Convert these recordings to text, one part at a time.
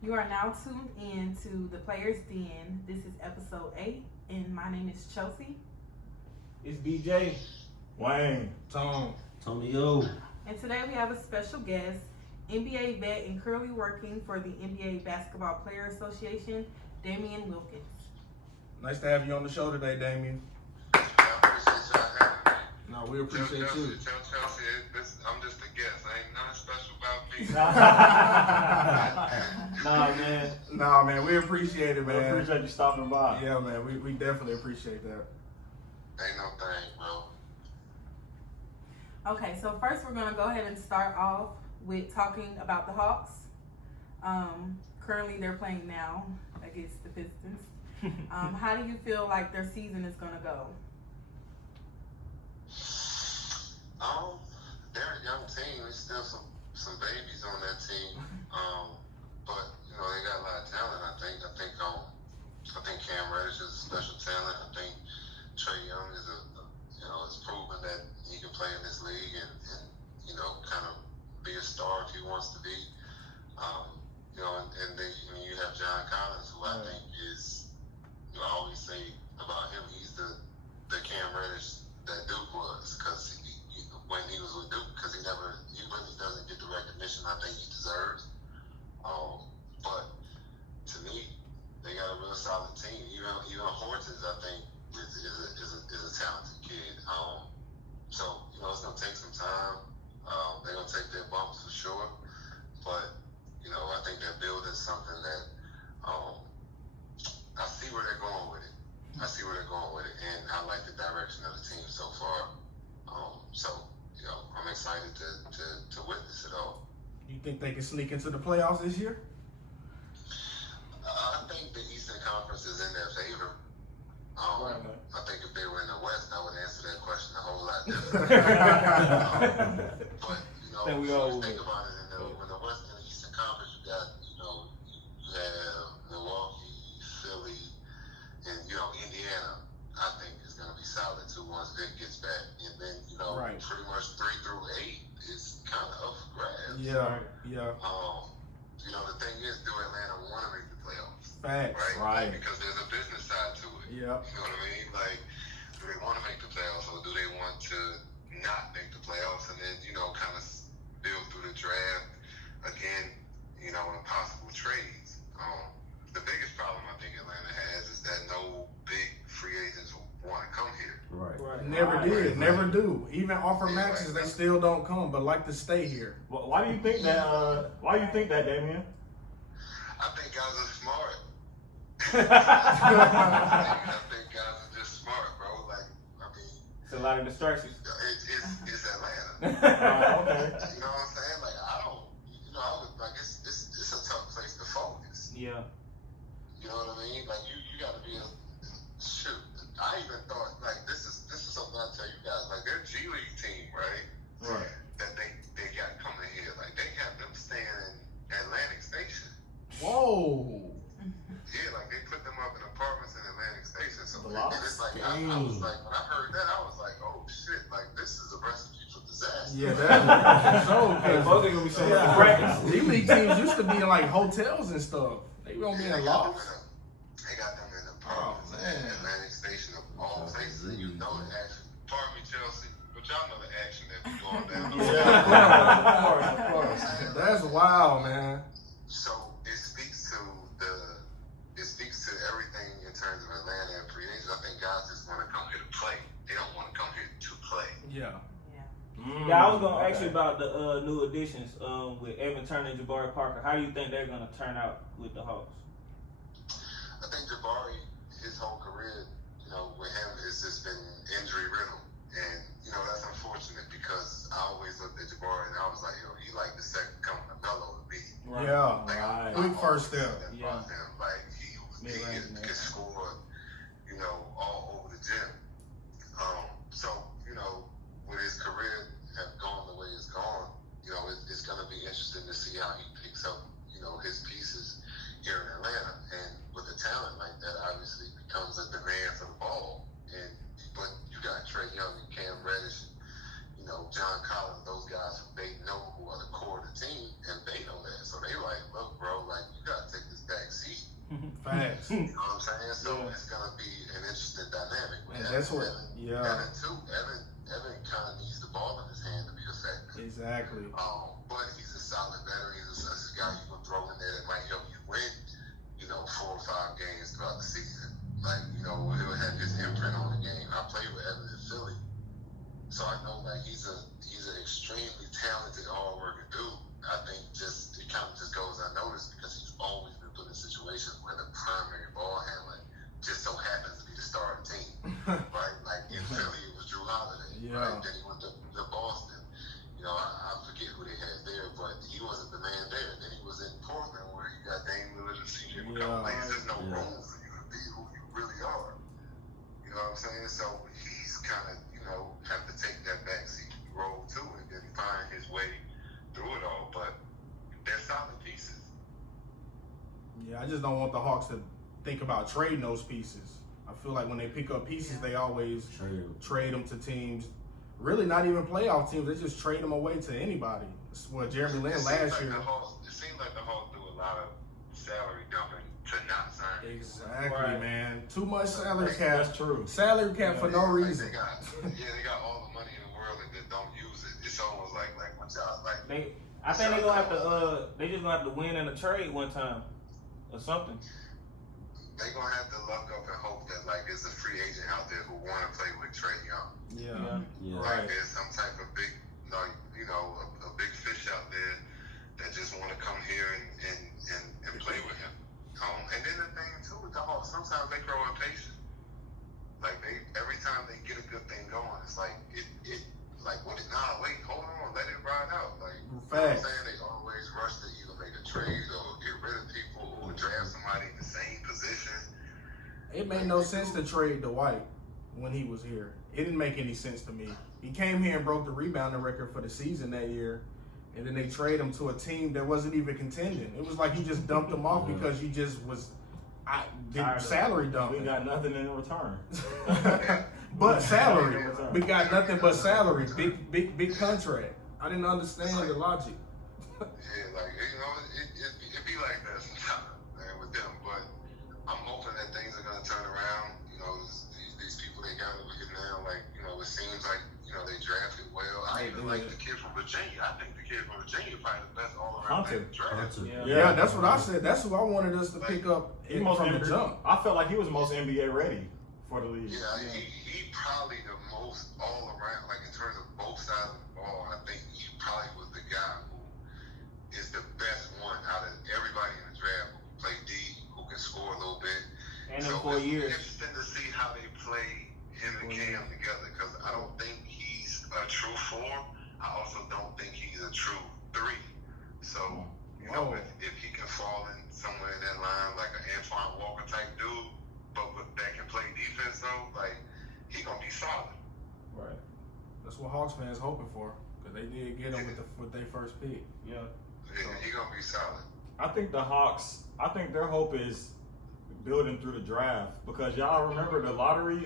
You are now tuned in to the Players Den. This is episode 8, and my name is Chelsea. It's BJ. Wayne. Tom. Tonyo. And today we have a special guest, NBA vet and currently working for the NBA Basketball Player Association, Damien Wilkins. Nice to have you on the show today, Damien. I appreciate y'all having me. No, we appreciate Chelsea, you. Chelsea, I'm just a guest. Ain't nothing special about me. Nah, man. Nah, man, we appreciate it, I man. appreciate you stopping by. Yeah, man, we definitely appreciate that. Ain't no thing, bro. Okay, so first we're going to go ahead and start off with talking about the Hawks. Currently they're playing now against the Pistons. How do you feel like their season is going to go? They're a young team. There's still some babies on that team. But they got a lot of talent. I think Cam Reddish is a special talent. I think Trae Young is has proven that he can play in this league and kind of be a star if he wants to be. And then you have John Collins, who I think is, I always say about him, he's the Cam Reddish that Duke was, because when he was with Duke, because he really doesn't get the recognition I think he deserves. But to me, they got a real solid team. Even Hortons, I think, is a talented kid. So it's gonna take some time. They're gonna take their bumps for sure, but I think they're building something that I see where they're going with it. And I like the direction of the team so far. I'm excited to witness it all. You think they can sneak into the playoffs this year? I think the Eastern Conference is in their favor. I think if they were in the West, I would answer that question a whole lot differently. But Then we if all you would. think about it, in the West and the Eastern Conference, you got you have Milwaukee, Philly, and Indiana. I think is going to be solid too once Vic gets back, and then Right. pretty much 3 through 8 is kind of up for grabs. Yeah. The thing is, do Atlanta want to make the playoffs? Facts. Right. Because there's a business side to it. Yeah. You know what I mean? Like, do they want to make the playoffs, or do they want to not make the playoffs and then, kind of build through the draft again, and possible trades? The biggest problem I think Atlanta has is that no big free agents want to come here. Right. Never do. Even offer matches, they still don't come, but like to stay here. Why do you think that? Why do you think that, Damien? I think guys are smart. I think guys are just smart, bro. It's a lot of distractions. It's Atlanta. Okay. You know what I'm saying? Like, I would it's a tough place to focus. Yeah. You know what I mean? Like, you got to be shoot. I even thought, like, this is something I tell you guys. Like, their G League team, right? Right. That they got coming here. Like, they have them staying in Atlantic Station. Whoa. Yeah, like they put them up in apartments in Atlantic Station. So Blocks? and it's like I was like, when I heard that, I was like, oh shit, like this is a recipe for disaster. Yeah, that's so. Hey, folks ain't gonna be saying Yeah. practice. These league teams used to be in like hotels and stuff. They gonna be in lofts. They got them in apartments Oh, in man. Atlantic Station of all places. And you know the action. Pardon me, Chelsea, but y'all know the action that be going down. Of course. That's wild, man. So it speaks to everything in terms of Atlanta and free agents. I think guys just want to come here to play. They don't want to come here to play. Yeah. Yeah, I was gonna ask you about the new additions with Evan Turner and Jabari Parker. How do you think they're gonna turn out with the Hawks? I think Jabari, his whole career, with him, it's just been injury riddled. And, that's unfortunate because I always looked at Jabari and I was like, he like the second coming of Melo to me. Right. Yeah. Like, Right. Quick first step. Yeah. Like, he could score, all over the gym. So, with his career have gone the way it's gone, it's going to be interesting to see how he picks up, his pieces here in Atlanta. And with a talent like that, obviously becomes a demand for the ball. But you got Trae Young and Cam Reddish, John Collins, those guys who they know who are the core of the team, and they know that. So they like, look, bro, like you got to You know what I'm saying? So it's gonna be an interesting dynamic. And that's what, Evan too. Evan kind of needs the ball in his hand to be effective. Exactly. But he's a solid veteran. He's a guy you can throw in there that might help you win, 4 or 5 games throughout the season. Like, he'll have his imprint on the game. I played with Evan in Philly, so I know like he's an extremely talented, hard-working dude. I think it kind of just goes unnoticed because he's always been put in situations where the primary ball handler just so happens to be the starting team, right? Like in Philly, it was Drew Holiday, right? Then he went to Boston. I forget who they had there, but he wasn't the man there. Then he was in Portland where you got Damien Wilkins and CJ McCollum. Like, there's no room for you to be who you really are. You know what I'm saying? So he's kind of, have to take that backseat role too and then find his way through it all. But they're solid pieces. Yeah, I just don't want the Hawks to think about trading those pieces. I feel like when they pick up pieces, they always trade them to teams. Really, not even playoff teams. They just trade them away to anybody. Well, Jeremy Lin last year. It seems like the Hawks do a lot of salary dumping to not sign. Exactly, man. Too much salary cap. That's true. Salary cap for no reason. They got all the money in the world and they don't use it. It's almost like when y'all like. I think they're gonna have to. They just gonna have to win in a trade one time, or something. They're gonna have to luck up and hope that like there's a free agent out there who want to play with Trae Young. Yeah. Like there's some type of big, a big fish out there that just want to come here and play with him. And then the thing too with the Hawks, sometimes they grow impatient. Like every time they get a good thing going, it's like wait, hold on, let it ride out. Like you know what I'm saying, they always rush to either make a trade or get rid of people or draft somebody in the same position. It made no sense to trade Dwight when he was here. It didn't make any sense to me. He came here and broke the rebounding record for the season that year, and then they trade him to a team that wasn't even contending. It was like he just dumped him off because you just was salary dumping. We got nothing in return. But salary. We got nothing but salary. Big contract. I didn't understand the logic. Yeah, like it be like that sometimes, man, with them. But I'm hoping that things are gonna turn around. These people they got over here now, like it seems like they drafted well. I even like the kid from Virginia. I think the kid from Virginia probably the best all around draft. Yeah, that's what I said. That's who I wanted us to pick up from the jump. I felt like he was the most NBA ready for the league. Yeah, he probably the most all around, like in terms of both sides of the ball. I think he probably was the guy who is the best one out of everybody in the draft who can play D, who can score a little bit. And in 4 years. It's interesting to see how they play him and Cam together because I don't think he's a true 4. I also don't think he's a true 3. So, if he can fall in somewhere in that line like an Antoine Walker type dude, but that can play defense though, like he gonna be solid. Right. That's what Hawks fans hoping for because they did get him with their first pick. Yeah, he gonna be solid. I think the Hawks. I think their hope is building through the draft because y'all remember the lottery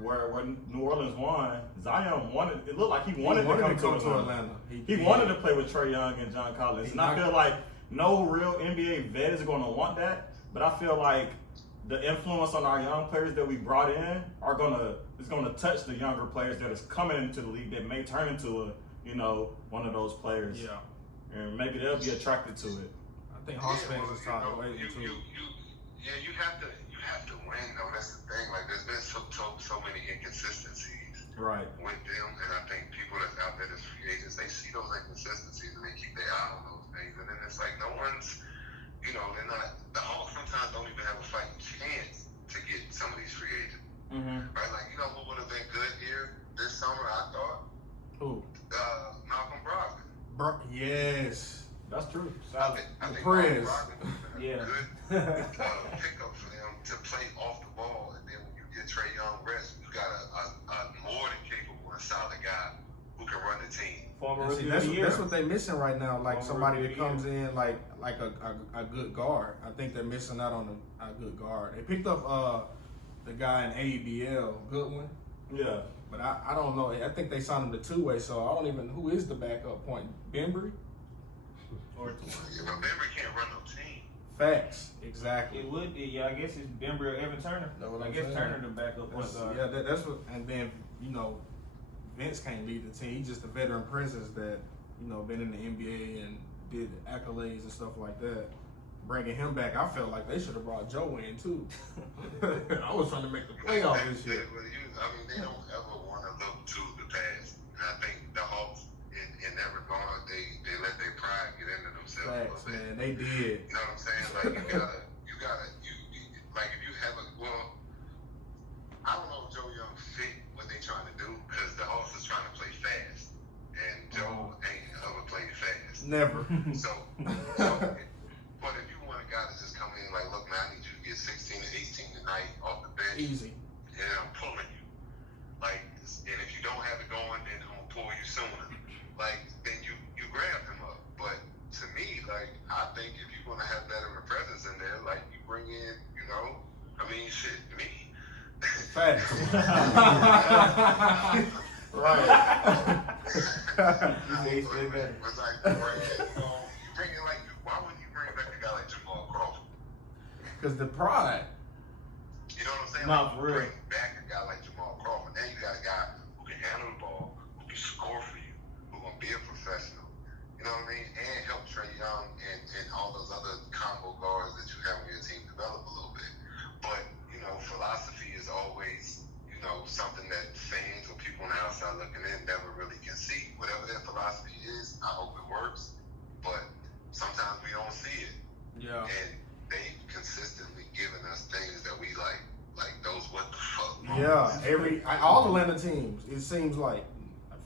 where New Orleans won. Zion wanted. It looked like he wanted to come to Atlanta. He wanted to play with Trae Young and John Collins, and I feel like no real NBA vet is going to want that. But I feel like the influence on our young players that we brought in is gonna touch the younger players that is coming into the league that may turn into one of those players. Yeah. And maybe they'll be attracted to it. I think Hawks fans is tired of waiting too. You have to win though. That's the thing. Like there's been so many inconsistencies right with them, and I think people that's out there as free agents, they see those inconsistencies and they keep their eye on those things, and then it's like no one's, they're not. The Hawks sometimes don't even have a fighting chance to get some of these free agents. Mm-hmm. Right? Like who would have been good here this summer? I thought. Who? Malcolm Brogdon. Yes. That's true. I think Prez. Yeah. Good pickup for them to play off the ball, and then when you get Trae Young rest, you got a more than capable and solid guy who can run the team. That's what they're missing right now. Like somebody that comes in like a good guard. I think they're missing out on a good guard. They picked up the guy in ABL, Goodwin. Yeah. But I don't know. I think they signed him to two-way, so I don't even. Who is the backup point? Bembry? But Bembry can't run no team. Facts. Exactly. It would be, yeah. I guess it's Denver or Evan Turner. Know what I I'm guess saying? Turner the backup point guard. Yeah, that's what. And then Vince can't lead the team. He's just a veteran presence that been in the NBA and did accolades and stuff like that. Bringing him back, I felt like they should have brought Joe in too. I was trying to make the playoffs this year. They don't ever want to look to the past. And I think the Hawks, in that regard, they let their pride get into themselves a Facts, little bit. man. They did. You know what I'm saying? Like you gotta, like if you have I don't know if Joe Young fit what they trying to do because the Hawks is trying to play fast, and Joe ain't ever played fast. Never. So, but if you want a guy to just come in like, look, man, I need you to get 16 to 18 tonight off the bench. Easy. And I'm pulling you. Like, and if you don't have it going, then I'm gonna pull you sooner. Like, then you grab him up. But to me, like, I think if you're gonna have veteran presence in there, like you bring in, me. Facts. Right. It's like, you bring in like, why wouldn't you bring back a guy like Jamal Crawford? Because the pride. You know what I'm saying? No, Like, for real. bring back a guy like Jamal Crawford. Then you got a guy who can handle the ball, who can score for you, who can be a professional. You know what I mean? And help Trae Young and all those other combo guards that you have on your team develop a little bit. But, philosophy is always, something that fans or people on the outside looking in never really can see. Whatever their philosophy is, I hope it works. But sometimes we don't see it. Yeah. And they've consistently given us things that we like those what the fuck Yeah, all Atlanta teams, it seems like.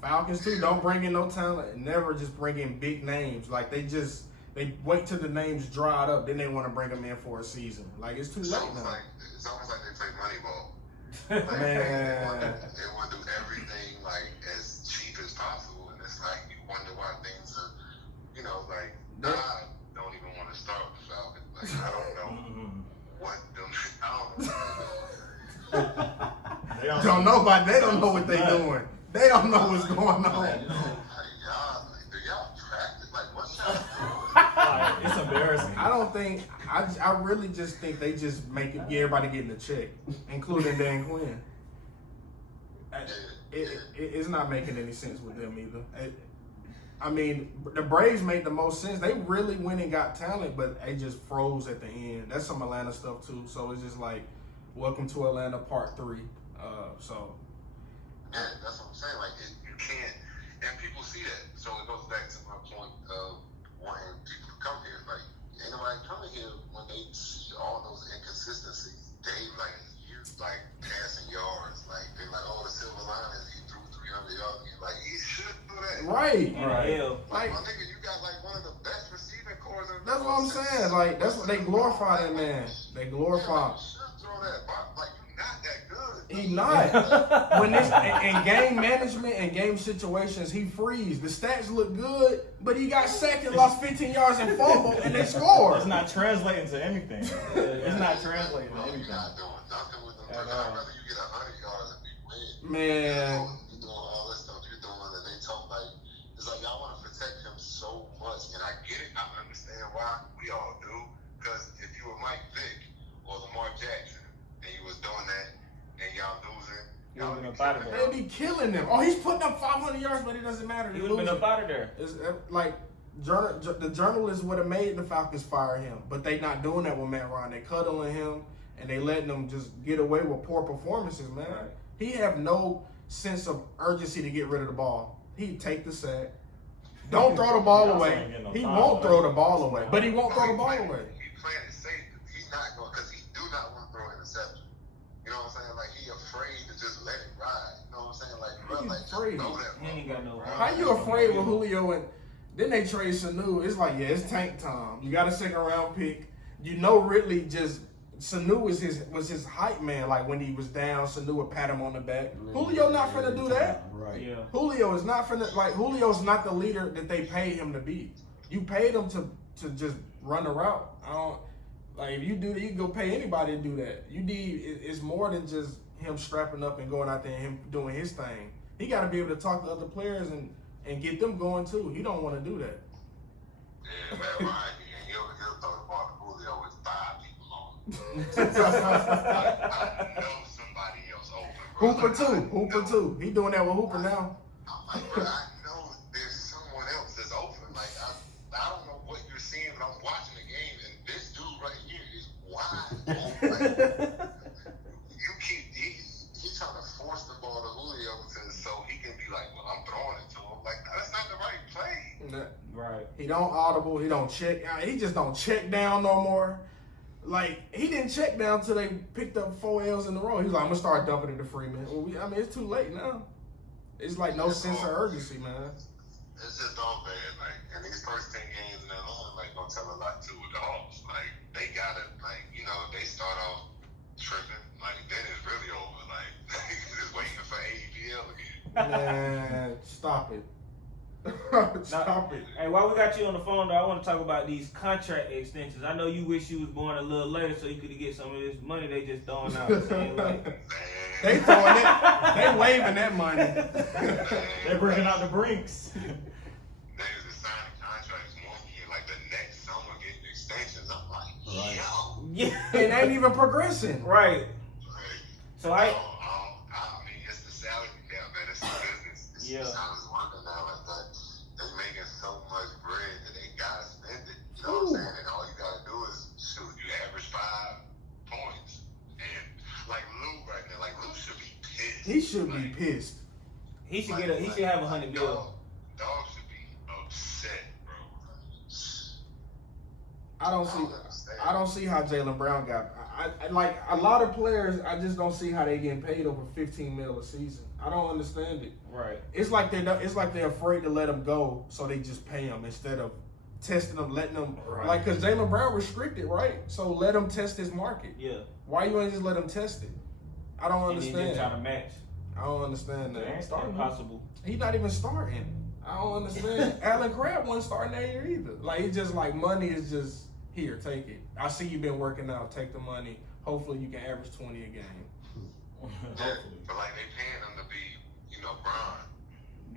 Falcons too, don't bring in no talent, never just bring in big names. Like they wait till the names dried up, then they want to bring them in for a season. Like it's too late now. It's almost like they play Moneyball. Man. They want to do everything like as cheap as possible, and it's like you wonder why things are, I don't even want to start with Falcons. Like I don't know what them. I don't know. They don't know what they doing. They don't know what's going on. Do y'all practice? Like what's y'all doing? It's embarrassing. I really just think they just make it get everybody getting a check, including Dan Quinn. It's not making any sense with them either. The Braves made the most sense. They really went and got talent, but they just froze at the end. That's some Atlanta stuff too. So it's just like, welcome to Atlanta Part 3. Yeah, that's what I'm saying. Like, you can't, and people see that. So it goes back to my point of wanting people to come here. Like, ain't nobody coming here when they see all those inconsistencies. Dave, passing yards. Like, they're like, the silver line is he threw 300 yards. Like, he should do that. Right. Like, my nigga, you got, one of the best receiving cores in the That's what I'm saying. Like, that's what they glorify that man. They glorify him. You should throw that. Like, you're not that good. He not. When this in game management and game situations, he frees. The stats look good, but he got sacked and lost 15 yards and fumbled, and they scored. It's not translating to anything. It's not translating to anything. You're not doing nothing with them. I'd rather you get 100 yards and we win. Man. You're doing all this stuff you're doing, and they talk like it's like y'all want to protect him so much, and I get it. I understand why. We all do, because if you were Mike Vick or Lamar Jackson and you was doing that. And y'all losing. Y'all been up out of there. They be killing them. Oh, he's putting up 500 yards, but it doesn't matter. He would have been up out of there. It's like the journalists would have made the Falcons fire him, but they not doing that with Matt Ryan. They cuddling him and they letting him just get away with poor performances, man. Right. He have no sense of urgency to get rid of the ball. He take the sack. Don't throw the ball away. He won't throw the ball away, but he won't throw the ball away. He playing it safe. He's not going because he do not want to throw interception. You know what I'm saying? Like he afraid to just let it ride. You know what I'm saying? Like bro, just throw that. He ain't got no. How you afraid with Julio and then they trade Sanu? It's like, it's tank time. You got a second round pick. Ridley just Sanu was his hype man. Like when he was down, Sanu would pat him on the back. Julio not finna do that. Right. Yeah. Julio is not finna Julio's not the leader that they paid him to be. You paid him to just run the route. If you do that, you can go pay anybody to do that. It's more than just him strapping up and going out there and him doing his thing. He got to be able to talk to other players and get them going too. He don't want to do that. Yeah, man, Ryan, he'll throw the ball to Julio I know somebody else open, bro. Hooper too. He doing that with Hooper now. I'm like, bro, I know there's someone else that's open. Like, I don't know what you're seeing, but I'm watching the game, and this dude right here is wide open. Like, you keep, he's trying to force the ball to Julio so he can be like, well, I'm throwing it to him. Like, that's not the right play. Right. He don't audible. He don't check. He just don't check down no more. Like, he didn't check down till they picked up 4 L's in a row. He was like, I'm gonna start dumping it to Freeman. Well, I mean, it's too late now. It's like no sense of urgency, man. It's just all bad. Like, and these first 10 games in Atlanta, like, gonna tell a lot too with the Hawks. Like, they gotta, like, you know, they start off tripping. Like, then it's really over. Like, just waiting for ABL again. Man, stop it. Stop it. Hey, while we got you on the phone, though, I want to talk about these contract extensions. I know you wish you was born a little later so you could get some of this money they just throwing out. Saying, like, They throwing it. They waving that money. They're bringing out the Brinks. Niggas is signing contracts 1 year, like the next summer getting extensions. I'm like, Right. yo. yeah. It ain't even progressing. Right. Like, So I mean, it's the salary cap, man. It's the business. It's Yeah. just how it's working now. Like that, they're making so much bread that they gotta spend it. You know what I'm saying? And all you gotta do is shoot. You average 5 points, and like Lou right now, like Lou should be pissed. He should be Like, pissed. he should get he should have 100 bills. Dog should be upset, bro. I don't see how Jaylen Brown got. I like a lot of players. I just don't see how they getting paid over $15 million a season. I don't understand it. Right. It's like they're afraid to let him go, so they just pay him instead of testing him, letting him like because Jaylen Brown restricted, right? So let him test his market. Yeah. Why you ain't just let him test it? I don't And then understand. trying to match. I don't understand They ain't that. starting. Impossible. He's not even starting. I don't understand. Alan Crabb wasn't starting that year either. Like it's just like money is just here, take it. I see you've been working out. Take the money. Hopefully you can average 20 a game. Yeah, but like they paying him to be, you know, Bron.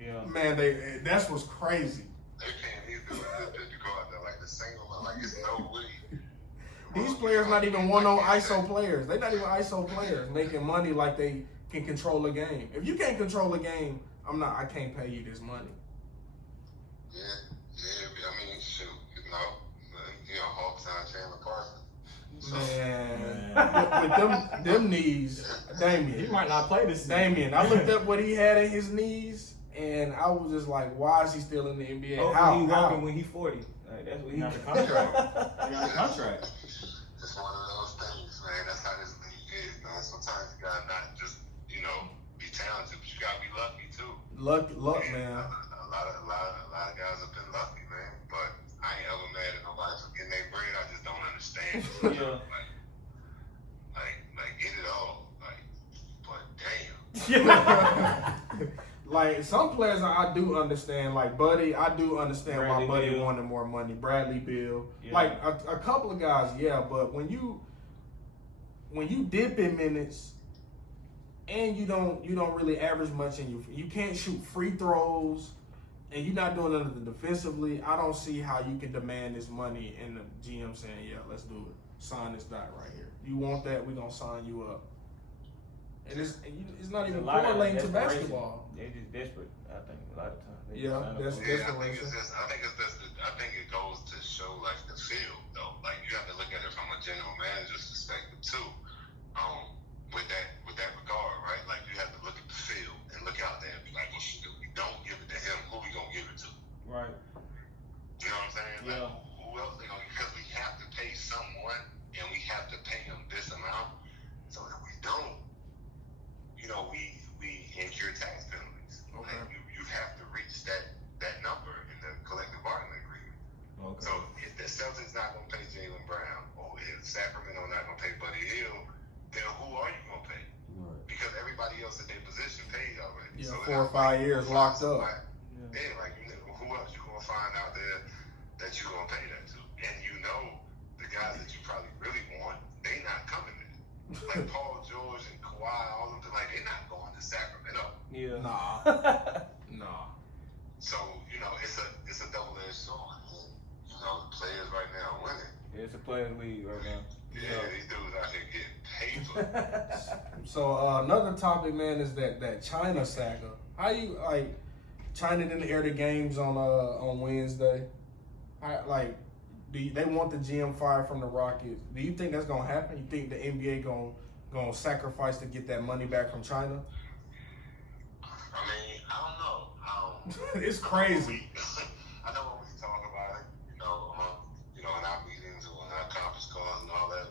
Yeah. Man, that's what's crazy. They paying these dudes to go out there like the single one. Like it's no way. These players not even one-on ISO players. They're not even ISO players making money like they can control a game. If you can't control a game, I can't pay you this money. Yeah. I mean, shoot, you know, Hawks signed Chandler Parsons. So, Man, with them knees, He Damien. might not play this season. Damien, I looked up what he had in his knees, and I was just like, why is he still in the NBA? Hopefully he How? walking when he 40. Like, that's what He he got a contract. He got a contract. it's one of those things, man. That's how this league is, man. Sometimes you gotta not just, you know, be talented, but you gotta be lucky too. Luck, And man. A lot of guys have been lucky, man. But I ain't ever mad at nobody for getting their bread. I just don't understand. Yeah. Like get it all. Like, but damn. Like some players I do understand, like Buddy, I do understand Bradley why Buddy Beal. wanted more money. Bradley Beal, Yeah. like a couple of guys, yeah. But when you dip in minutes and you don't really average much, and you can't shoot free throws, and you're not doing anything defensively, I don't see how you can demand this money and the GM saying, yeah, let's do it. Sign this dot right here. You want that? We're gonna sign you up. And it's not even A lot of correlating to desperation. basketball. They're just desperate, I think, a lot of times. They Yeah, just sign up that's for- Yeah, I think it goes to show like the field though. Like you have to look at it from a general manager's perspective too. With that regard, right? Like you have to look at the field and look out there and be like, well, shoot, if we don't give it to him, who we gonna give it to? Right. You know what I'm saying? Yeah. Like who else they gonna? Because we have to pay someone, and we have to pay them this amount. So if we don't, you know, we incur tax penalties. Okay. Like you have to reach that number in the collective bargaining agreement. Okay. So if the Celtics not gonna pay Jaylen Brown, or if Sacramento not gonna pay Buddy Hield, then who are you gonna pay? Right. Because everybody else in their position paid already. Yeah, So 4 or 5 years locked up. Yeah, like you know, who else you gonna find out there that you gonna pay that to? And you know the guys that you probably really want, they not coming there. Like Paul George and Kawhi, all of them, like they're not going to Sacramento. Yeah. Nah. So you know it's a double-edged sword. And, you know the players right now are winning. It's a players league right now. Yeah, these dudes out here getting paper. So another topic, man, is that China saga. How you like? China didn't air the games on Wednesday. They want the GM fired from the Rockets? Do you think that's gonna happen? You think the NBA gonna sacrifice to get that money back from China? I mean, I don't know. It's crazy. I know when we talk about it, in our meetings or in our conference calls and all that,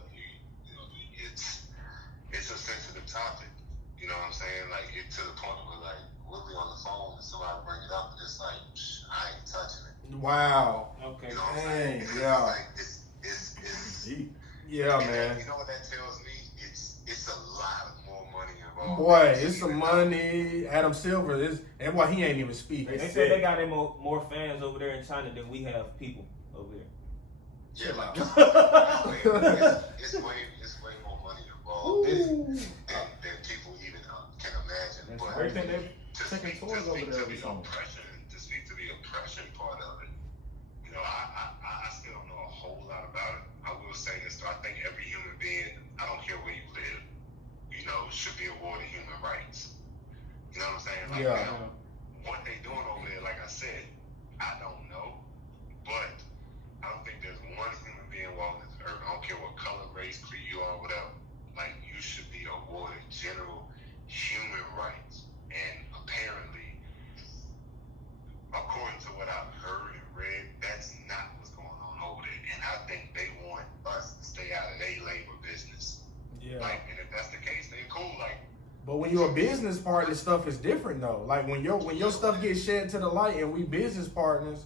it's a sensitive topic. You know what I'm saying? Like, it to the point where, like, we'll be on the phone and somebody bring it up and it's like, I ain't touching it. Wow. Okay. You know what I'm Dang, saying? yeah. Like, it's Deep. Yeah, and man. you know what that tells me? It's a lot more money involved. Boy, it's some money. Adam Silver that's why he ain't even speaking. They said they got more fans over there in China than we have people over here. Yeah, like, it's way more money involved than people even can imagine. But Everything they to taking speak tours over there. to speak to the oppression part of it, I still don't know a whole lot about it. I will say this though, I think every human being, I don't care where you live, should be awarded human rights. You know what I'm saying? Like, Yeah. What they doing over there, like I said, I don't know, but I don't think there's one human being walking this earth, I don't care what color, race, creed you are, whatever, like, you should be awarded general human rights. And apparently, according to what I've heard and read, that's not what's going on over there. And I think they want us to stay out of their labor business. Yeah. Like, and if that's the case, then cool. Like, But when you're a business partner, stuff is different though. Like when your stuff gets shed to the light and we business partners,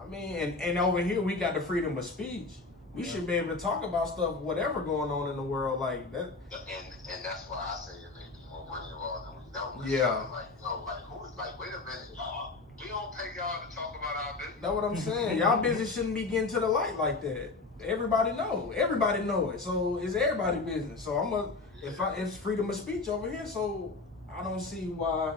I mean, and over here we got the freedom of speech. We should be able to talk about stuff, whatever going on in the world, like that. and that's why I say it may be more money involved than we know. Yeah. Wait a minute, y'all. We don't pay y'all to talk about our business. That's what I'm saying. Y'all business shouldn't be getting to the light like that. Everybody know it. So it's everybody's business. So it's freedom of speech over here. So I don't see why.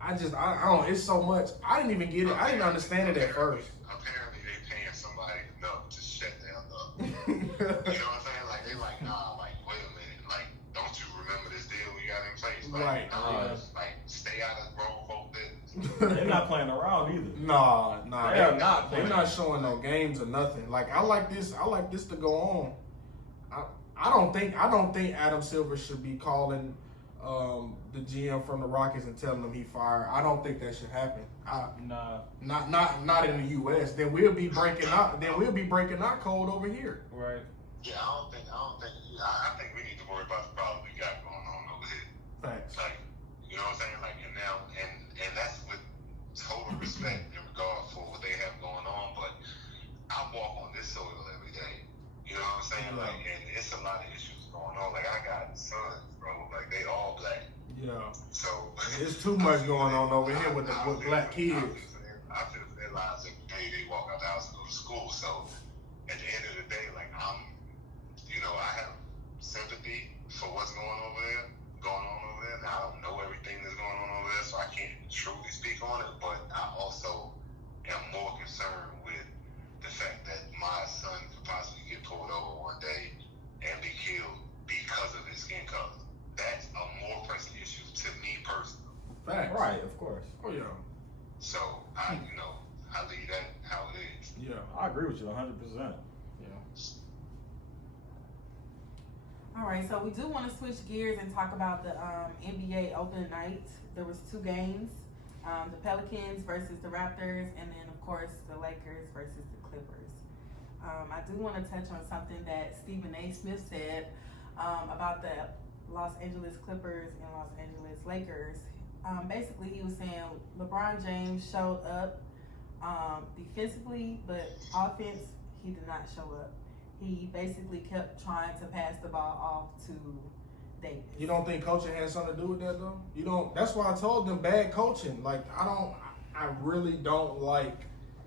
I don't. It's so much. I didn't even get it. I didn't understand it at first. Apparently, they paying somebody enough to shut down the. You know what I'm saying? Like they like, nah. Like, wait a minute. Like, don't you remember this deal we got in place? Like, Right. Nah, like, stay out of grown folk business. They're not playing around either. Nah. They're not They're playing. not showing no games or nothing. Like I like this to go on. I don't think Adam Silver should be calling the GM from the Rockets and telling him he fired. I don't think that should happen. Nah. Not in the U.S. Then we'll be breaking out code over here. Right. Yeah, I think we need to worry about the problem we got going on over here. Facts. Like, you know what I'm saying? Like, and now, and that's with total respect and regard for what they have going on, but I walk on this soil every day. You know what I'm saying? Yeah. Like, and it's a lot of issues going on. Like, I got sons, bro. Like, they all black. Yeah. So There's too much going on over here with black kids. I feel their lives every day. They walk out the house and go to school. So at the end of the day, like, I have sympathy for what's going on over there. Now, I don't know everything that's going on over there, so I can't truly speak on it. But I also am more concerned with the fact that my son could possibly get pulled over one day and be killed because of his skin color. That's a more pressing issue to me personally. Facts. Right, of course. Oh yeah. So I leave that how it is. Yeah. I agree with you 100%. All right, so we do want to switch gears and talk about the NBA opening night. There was 2 games, the Pelicans versus the Raptors, and then, of course, the Lakers versus the Clippers. I do want to touch on something that Stephen A. Smith said about the Los Angeles Clippers and Los Angeles Lakers. Basically, he was saying LeBron James showed up defensively, but offense, he did not show up. He basically kept trying to pass the ball off to Davis. You don't think coaching has something to do with that though? You don't. That's why I told them bad coaching. Like I really don't like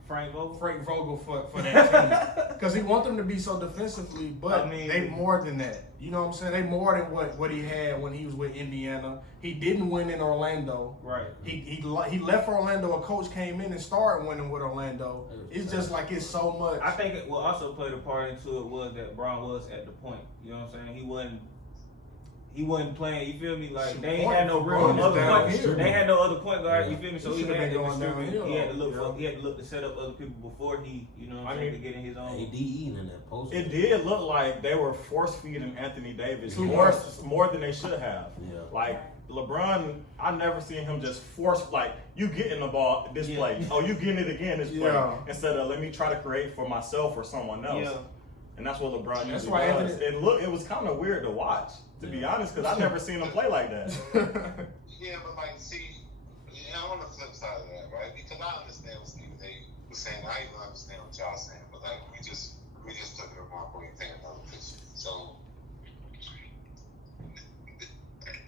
Frank Vogel. Frank Vogel for that team because he wants them to be so defensively, but I mean, they more than that. You know what I'm saying? They more than what he had when he was with Indiana. He didn't win in Orlando. Right. He left Orlando. A coach came in and started winning with Orlando. It's just like it's so much. I think what also played a part into it was that Braun was at the point. You know what I'm saying? He wasn't playing. You feel me? Like they ain't had no real other point. They had no other point guard. You feel me? So he had to distribute. He had to look. He had to look to set up other people before he. You know what I'm saying? To get in his own. ADE in that post. It did look like they were force feeding Anthony Davis more than they should have. Yeah. Like LeBron, I never seen him just force you getting the ball this play. Oh, you getting it again this play instead of let me try to create for myself or someone else. Yeah. And that's what LeBron usually does. It was kind of weird to watch, to be honest, because I never seen him play like that. Yeah, but see, on the flip side of that, right? Because I understand what Stephen A was saying. I even understand what y'all saying, but we just took it one point and take another picture. So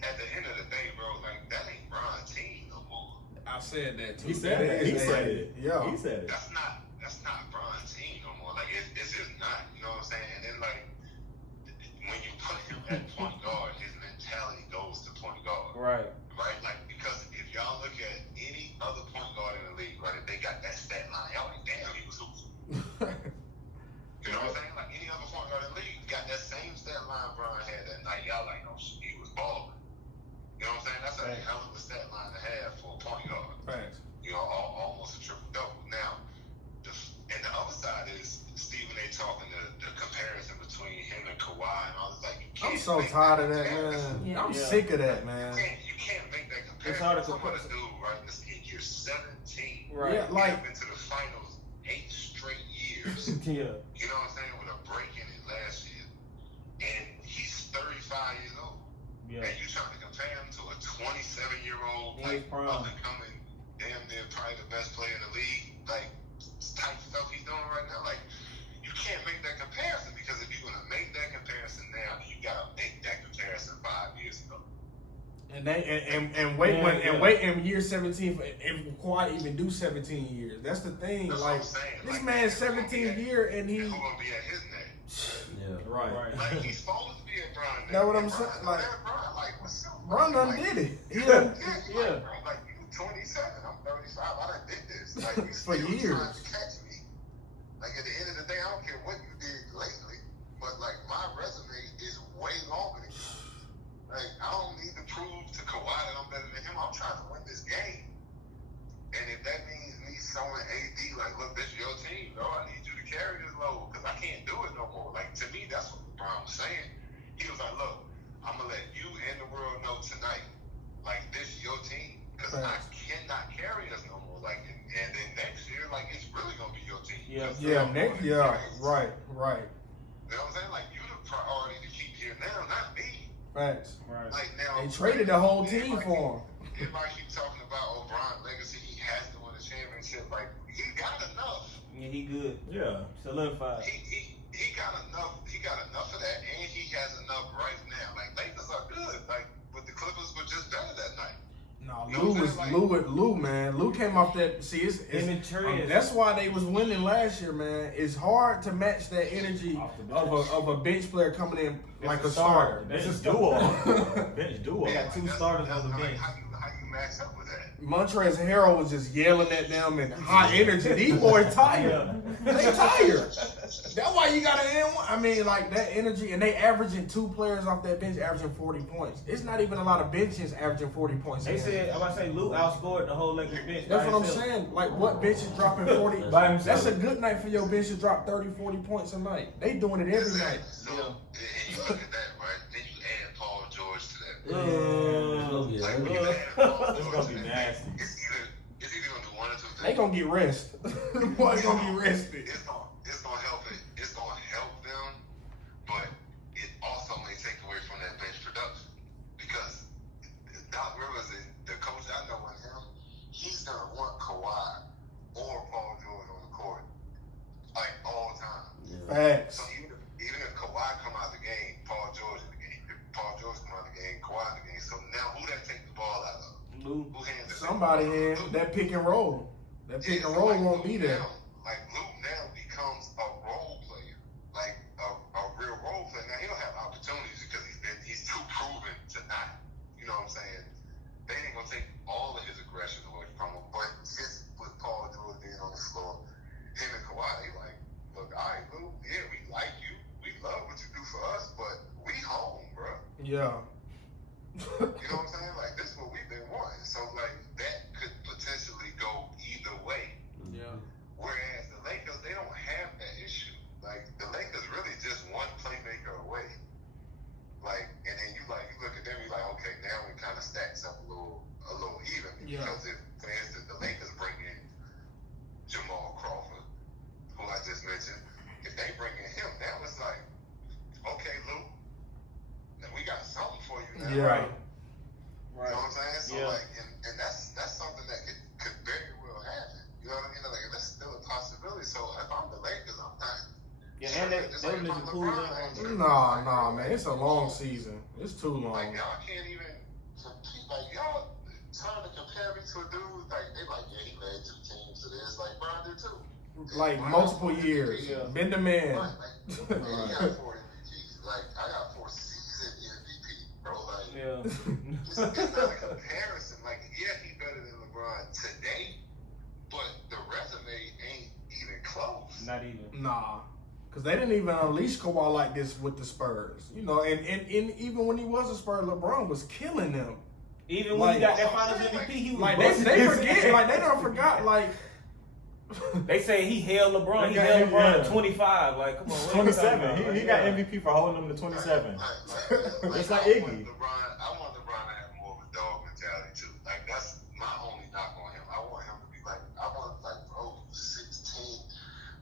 at the end of the day, bro, that ain't Bron's team no more. I said that too. He said that. He said it. Yeah. He said it. That's not Bron's team no more. It's just not. You know what I'm saying? And then when you put him at point guard, his mentality goes to point guard. Right. Right? Because if y'all look at any other point guard in the league, right, if they got that stat line, y'all like, damn, he was hooping. You know what I'm saying? Like any other point guard in the league got that same stat line Bron had that night. Y'all like, oh shit, he was balling. You know what I'm saying? That's a hell of a stat line to have for a point guard. Right. You know, almost a triple double. Now, and the other side is Stephen A. talking the comparison between him and Kawhi and all this. I'm so tired of that, man. Yeah. I'm sick of that, man. You can't make that comparison. It's hard to Someone compare. to do, right? This in year 17. Right. Yeah, like been to the finals 8 straight years. Yeah. You know what I'm saying? With a break in it last year. And he's 35 years old. Yeah. And you trying to compare him to a 27-year-old, up and coming, damn near probably the best player in the league, type stuff he's doing right now. You can't make that comparison because if you're gonna make that comparison now, you gotta make that comparison 5 years ago. Wait in year 17 if Kawhi even do 17 years. That's the thing. That's what I'm saying. This man's 17th year and he. Who's gonna be at his name? Yeah. Right. He's supposed to be at Bron. Know what I'm saying? What's up? Bron done did it. Yeah. Yeah. You 27, I'm 35. I done did this. You For still years. trying to catch me. At the end of the day, I don't care what you did lately, but my resume is way longer than you. I don't need to prove to Kawhi that I'm better than him. I'm trying to win this game. And if that means me showing AD, look, this is your team, bro. I need you to carry this load because I can't do it no more. To me, that's what LeBron was saying. He was like, look, I'm going to let you and the world know tonight, this is your team because I cannot carry us no more. And then next year, it's really going to be your team. Right. You know what I'm saying? You the priority to keep here now, not me. Facts. Right. Now, They traded the whole team for him. Everybody keep talking about O'Brien's legacy. He has to win a championship. He got enough. Yeah, he good. Yeah. Solidified. He got enough. He got enough of that, and he has enough right now. Lakers are good. But the Clippers were just better that night. No, You know what I'm saying? Lou, man. Lou came off that. See, that's why they was winning last year, man. It's hard to match that energy of a bench player coming in like a starter. Bench duo. Bench duo. They got 2 starters on the bench. How you match up with that? Montrezl Harrell was just yelling at them and high energy. These boys tired. They tired. That's why you gotta end one. I mean, that energy, and they averaging 2 players off that bench averaging 40 points. It's not even a lot of benches averaging 40 points. They said, I'm about to say, Lou outscored the whole Lakers bench. That's what I'm saying. What bench is dropping 40? By himself. That's a good night for your bench to drop 30, 40 points a night. They doing it every night. So, and you look at that, right? Then you add Paul George to that. Yeah. When you add Paul George It's gonna to be that, nasty. It's either gonna do one or two things. They gonna get rest. Boy, gonna get rested. It's gonna help it. It's gonna help them, but it also may take away from that bench production because Doc Rivers, the coach I know in him, he's gonna want Kawhi or Paul George on the court all the time. Facts. So even if Kawhi come out of the game, Paul George in the game. If Paul George come out of the game, Kawhi in the game. So now who that take the ball out of? Lou. Who hands it? Somebody in that pick and roll. That pick and roll won't be there. Yeah. You know what I'm saying? Like, this is what we've been wanting. So, like, that could potentially go either way. Yeah. Whereas the Lakers, they don't have that issue. Like, the Lakers really just one playmaker away. Like, and then you look at them, you're like, okay, now it kind of stacks up a little even. Yeah. Because if, for instance, the Lakers bring in Jamal Crawford, who I just mentioned, if they bring in him, now it's like, okay, Lou, now we got something for you now. Yeah. Right. You know what I'm saying? So Yeah. like, and that's something that could very well happen. You know what I mean? Like, that's still a possibility. So if I'm the Lakers, I'm not. Yeah, and they Just them if I'm niggas cool. LeBron, Nah, man. It's a long season. It's too Like, long. y'all can't even compete. Like, y'all trying to compare me to a dude. Like, they like, yeah, he led 2 teams to this. Like, Bron did too. Like multiple years. Yeah. Been the man. Right, like, man, he got 4 MVPs. Like, I got 4 season MVP, bro. Like, Yeah. it's not a comparison. Like, yeah, he better than LeBron today, but the resume ain't even close. Not even. Nah. Because they didn't even unleash Kawhi like this with the Spurs. You know, and even when he was a Spurs, LeBron was killing them. Even when Like- he got that Finals MVP, he was Like, busting they his forget. ass. Like, they don't forgot. Like, They say he held LeBron. He got held him, LeBron yeah. at 25. Like, come on. what are you 27. talking about? He got MVP for holding him to 27. Just like I Iggy. want LeBron to have more of a dog mentality too. Like, that's my only knock on him. I want him to be like, bro, 16,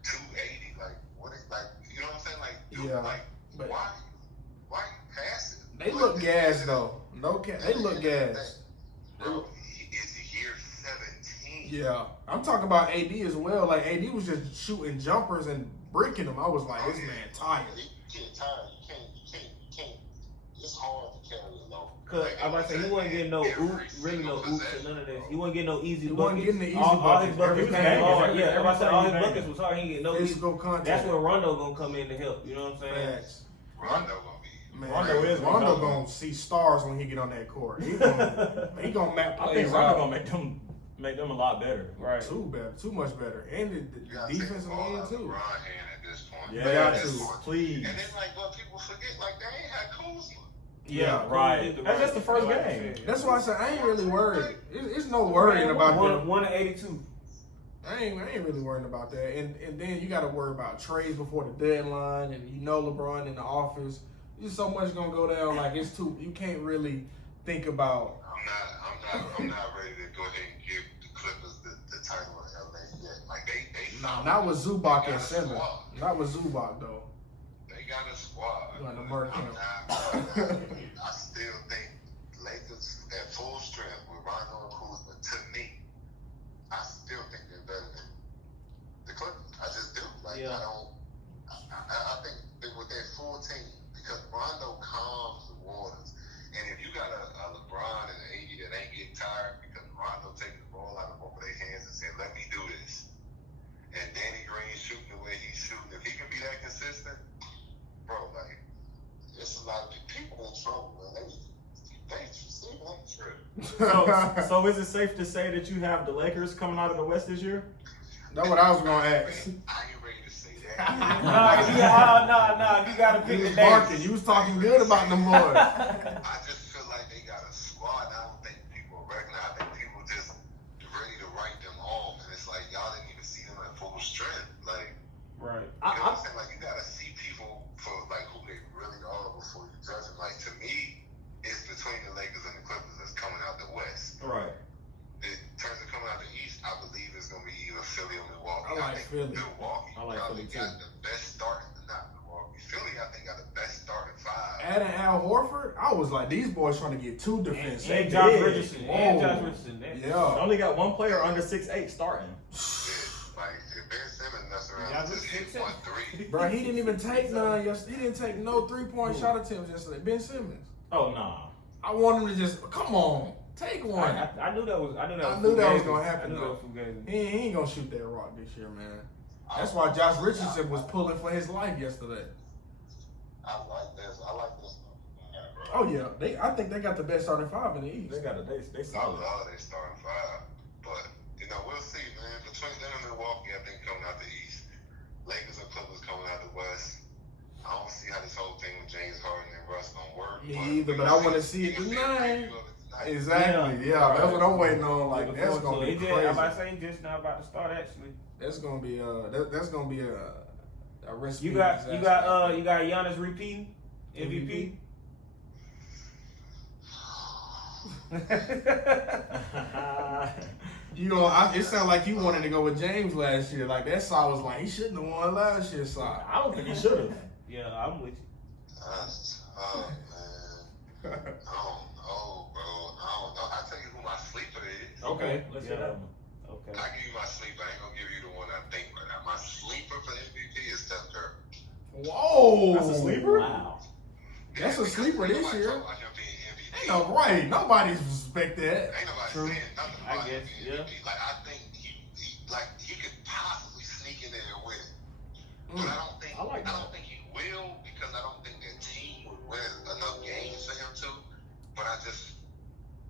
280. Like, what is, like, you know what I'm saying? Like, dude, Yeah, like, but- why you pass it? they look gassed, though. They look gassed. Bro, is year 17. Yeah. I'm talking about AD as well. Like, AD was just shooting jumpers and bricking them. I was like, this man tired. You get tired. You can't. It's hard to carry a load. Cause I'm about to say he wasn't getting no Every oops, really no single oops or possession, none of this. bro. He wasn't getting no easy He buckets. wasn't getting the easy all his buckets. buckets He was came banging. hard. Yeah, I'm about to say all his Every play he buckets was hard. He ain't getting no easy. Physical contact. That's where Rondo gonna come in to help. You know what I'm saying? Facts. Rondo gonna be. Man, Rondo Rondo gonna see stars when he get on that court. He gonna map I plays think Rondo out. gonna make them a lot better. Right. Too much better. And You the gotta take the defensive ball end out of too. LeBron's hand at this point. Yeah, They got At to. this point. Please. And then, like, what people forget, like, they ain't had Kuzma. Yeah, right. That's just the first Like I game. said. That's why I said I ain't really worried. It's no worrying about them. 1-82. I ain't really worrying about that. And then you got to worry about trades before the deadline, and you know LeBron in the office. There's so much gonna go down. Like, it's too. You can't really think about. I'm not ready to go ahead and give the Clippers the title of LA yet. Like, they Not with Zubac they and got a Simmons. squad. Not with Zubac though. They got a squad. You got the Merc camp. I still think Lakers at full strength with Rondo and Kuzma, to me, I still think they're better than the Clippers. I just do. Like, Yeah. I think that with their full team, because Rondo calms the waters. And if you got a LeBron and an AD that ain't getting tired because Rondo taking the ball out of both of their hands and saying, let me do this. And Danny Green shooting the way he's shooting, if he can be that consistent, bro, like, it's a lot of people in trouble, man. They see one trip. So is it safe to say that you have the Lakers coming out of the West this year? That's what I was gonna ask. I ain't ready to say that. No. You gotta pick You the was days. barking. You was talking good about them boys. I just feel like they got a squad. I don't think people recognize. I think people just ready to write them off, and it's like y'all didn't even see them at full strength. Like, Right. you know what I'm saying? Like, you gotta see people for like who they really are before you judge them. Like, to me, it's between the Lakers and the Clippers that's coming out the West. Right. In terms of coming out the East, I believe it's gonna be either Philly or Milwaukee. I like think Philly. Milwaukee I like probably Philly, too. got the best starting. Not Milwaukee. Philly, I think, got the best starting 5. Adding Al Horford, I was like, these boys trying to get 2 defense. And They Josh did. Richardson. Whoa. And Josh Richardson. They Yeah. only got one player under 6'8" starting. Like, if Ben Simmons mess around Yeah, and just hit 6'7". 1-3. Bro, he didn't even take none. He didn't take no 3-point shot attempts yesterday. Ben Simmons. Oh nah. I want him to just come on, take one. I knew that was. I knew that was. I knew that was fugazi. gonna happen, I knew though. that was fugazi. He ain't gonna shoot that rock this year, man. That's why Josh Richardson was pulling for his life yesterday. I like this. Oh yeah, I think they got the best starting 5 in the East. They I solid. love they starting 5. But, we'll see, man. Between them and Milwaukee, I think coming out the East. Lakers and Clippers coming out the West. I don't see how this whole thing with James Harden and Russ gonna work. Me either, but I want to see it tonight. Exactly. Yeah, that's what I'm waiting on. Like Looking that's forward gonna to be it. I'm crazy. about to say he just now about to start actually. That's gonna be a recipe. You got disaster. you got Giannis repeating MVP. You know, it sounded like you wanted to go with James last year. Like that side was like he shouldn't have won last year's side. I don't think he should have. Yeah, I'm with you. That's tough, man. I don't know, bro. I don't know. I'll tell you who my sleeper is. Okay, let's hear that one. Okay. I'll give you my sleeper. I ain't gonna give you the one I think right now. My sleeper for MVP is Steph Curry. Whoa, That's a sleeper? Wow. That's a sleeper this year. About him being MVP. Ain't no right. Nobody's suspect that. Ain't nobody True. saying nothing I about him guess, being yeah. MVP. Like I think he could possibly sneak in there and win it. But I don't think he will because I don't think their team would win enough games for him to. But I just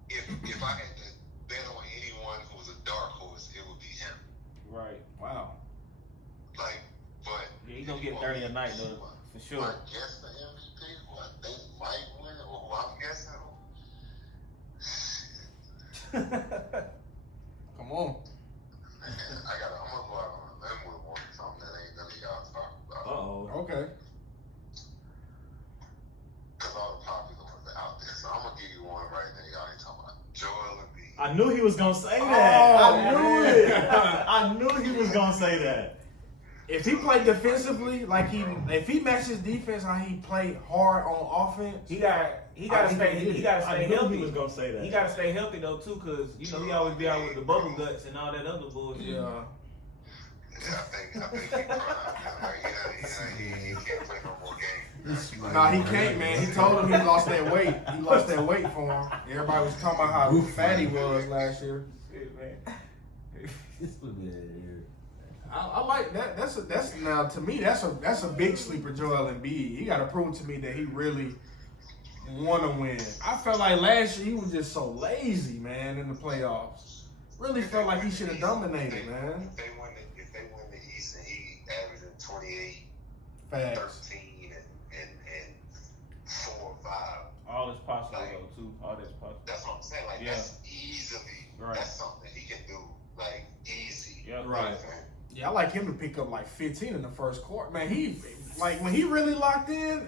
if I had to bet on anyone who was a dark horse, it would be him. Right. Wow. Like, but Yeah, he's gonna get 30 a night though, for sure. I guess the MVP who I think might win or who I'm guessing. Come on. Man, I'm gonna go out on a limb with one something that ain't none of y'all talking about. Uh-oh. Okay. Because all the popular ones are out there. So I'm gonna give you one right now. Y'all ain't talking about Joel Embiid. I knew he was gonna say that. Oh, I knew man. it. I knew he was gonna say that. If he played defensively, if he matched his defense, how he played hard on offense, He gotta stay I knew healthy. he was gonna say that. He gotta stay healthy though too, cause you know he always be out with the bubble guts and all that other bullshit. yeah. Yeah, I think he cried. He can't play no more games. Nah, he can't, man. He told him he lost that weight. He lost that weight for him. Everybody was talking about how fat he was last year. Shit, man. This would be here. I like that. That's now to me that's a big sleeper, Joel Embiid. He got to prove to me that he really want to win. I felt like last year he was just so lazy, man, in the playoffs. Really felt like he should have dominated, man. If they win the East and he averaging 28, Facts. 13, and 4 or 5. All is possible though too. All that's possible. That's what I'm saying. Like Yeah. that's easily. Right. That's something he can do. Like easy. Yeah. Right. Yeah, I like him to pick up like 15 in the first quarter. Man, he like when he really locked in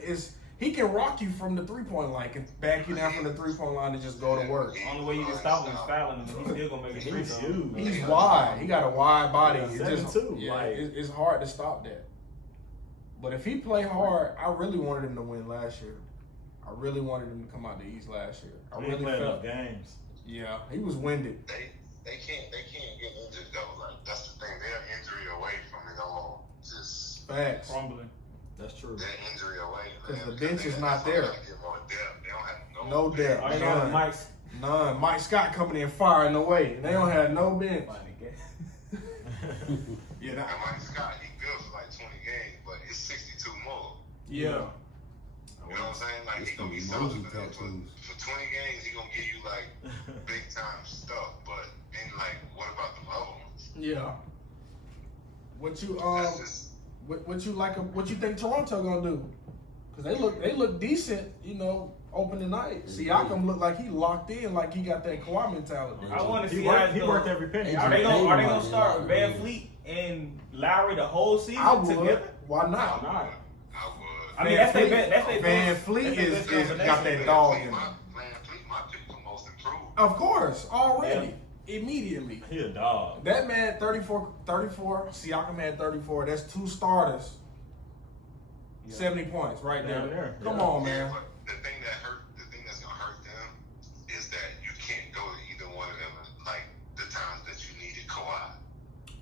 he can rock you from the 3-point line, can back you down from the 3-point line and just go to work. The only way you can stop him is fouling him, and he's still gonna make a free He's throw. huge. He's wide. He got a wide body. Yeah, It's just 7'2", yeah, like- it's hard to stop that. But if he play hard, I really wanted him to win last year. I really wanted him to come out the East last year. I He ain't really playing felt. enough games. Yeah, he was winded. They can't get injured though. Like that's the thing. They're injury away from it all. Just Facts. Crumbling. That's true. they're injury away. 'Cause the Because bench is that's not why there. they gotta get more depth. They don't have No depth. All they got None. is Mike's. None. Mike Scott coming in firing away. They don't have no bench. Yeah, And Mike Scott, he good for like 20 games, but it's 62 more. yeah. You know what I'm saying? Like It's he gonna be gonna be selling Moses for them tattoos. for 20 games. He gonna give you like big time stuff, but then like, what about the other ones? Yeah. What you That's just what you like? What you think Toronto gonna do? Because they look decent, you know, opening night. Siakam looked like he locked in, like he got that Kawhi mentality. I want to He see how worked, he worked every penny. Are they gonna start Van Fleet and Lowry the whole season I would. together? Why Why not? not? I would. I mean, that's their best. That's their Van best- Fleet that's their is best got combination. that dog in him. Van Fleet, my pick for most improved. Of course, already, immediately. He a dog. That man 34. Siakam had 34. That's 2 starters. 70 points right Down there. there, Come yeah. on, Yeah, man. but the thing that's gonna hurt them is that you can't go to either one of them like the times that you needed Kawhi.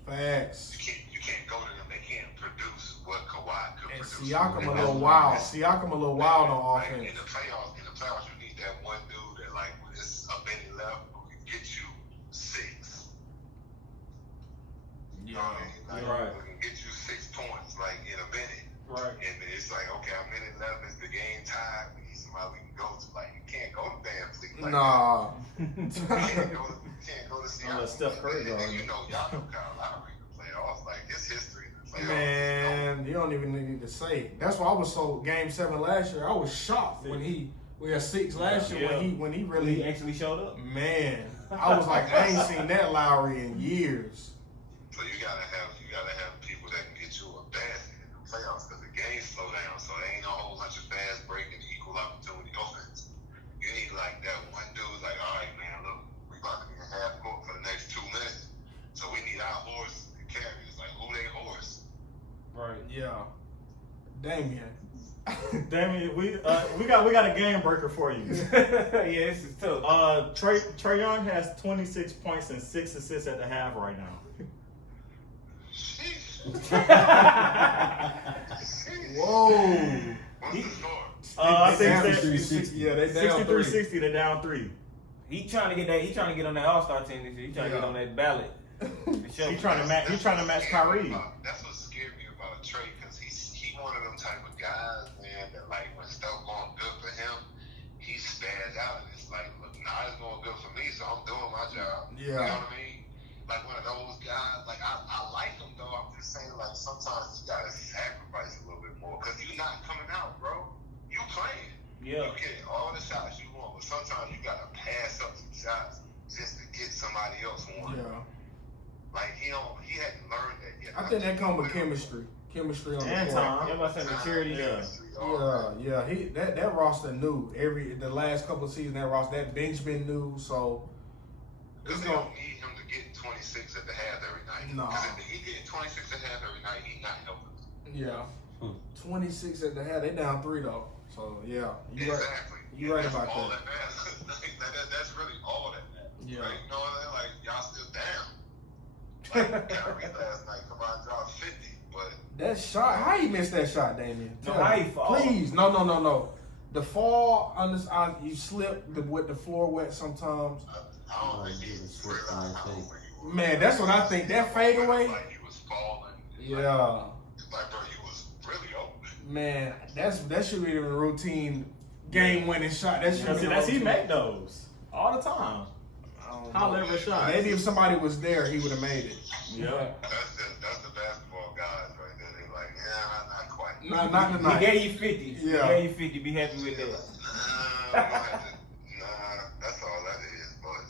Facts. You can't go to them. They can't produce what Kawhi could And produce. Siakam a little wild. Siakam a little wild on Like, offense. in the playoffs, you need that one dude that like when it's a minute left who can get you 6. You know what I mean? Like, Right. who can get you 6 points like in a minute. Right. And it's like, okay, a minute left, is the game tied. We need somebody we can go to. Like, you can't go to Van Fleet. Like Nah. that. You can't go to Seattle. Unless Steph Curry And goes. you know, y'all know Kyle Lowry in the playoffs. Like, his history in the playoffs. Man, you don't even need to say. That's why I was so Game 7 last year. I was shocked when he We had 6 last year when he really He actually showed up. Man, I was like, I ain't seen that Lowry in years. So you gotta have people that can get you a basket in the playoffs because the game slow down. So there ain't no whole bunch of fast break and equal opportunity offense. You need like that one dude like, all right, man, look, we about to be in half court for the next 2 minutes. So we need our horse to carry us. Like, who they horse? Right. Yeah. Damien. Damien, we got a game breaker for you. Yeah, this is tough. Trae Young has 26 points and 6 assists at the half right now. Sheesh. Whoa. What's the score? I think down that 63-60. Yeah, they down 63-60. They're down 3. He trying to get that. He trying to get on that All-Star team this year. He trying to get on that ballot. He trying to match. He trying to match Kyrie. That's what scared me about Trae because he one of them type of guys, man, that like when stuff going good for him, he stands out and it's like, look, now it's going good for me, so I'm doing my job. Yeah. You know what I mean? Like one of those guys. Like I like him though. I'm just saying like sometimes you gotta sacrifice a little bit more because you're not coming out, bro. You playing. Yeah. You get all the shots you want, but sometimes you gotta pass up some shots just to get somebody else one. Yeah. Like he hadn't learned that yet. I think that comes with chemistry. Chemistry on And the court. time. I'm about to say maturity. Yeah. That roster knew the last couple of seasons. That roster, that bench been new. So Because they don't need him to get 26 at the half every night. No. Because if he get 26 at the half every night, he's not helping. yeah, 26 at the half. They down 3 though. So yeah, you right. Exactly. You right That's about all that. that matters. That's really all that matters. Yeah. Right? You know what I mean? Like y'all still down. Like Kyrie last night, come on, dropped 50, but That shot, how you missed that shot, Damien? No, Tell how me. he fall? Please, no. The fall on this, you slip with the floor wet sometimes. I don't think he realized how open he was. Man, that's what I think. That fadeaway. Like he was falling. Yeah. Like bro, you was really open. Man, that should be a routine game-winning shot. That should be. He make those all the time. High level shot. Maybe if somebody was there, he would have made it. Yeah. That's the basketball guys right there. They like, yeah, not quite. Not He tonight. gave you 50. Yeah. He gave you 50. Be happy with that. That's all that is. But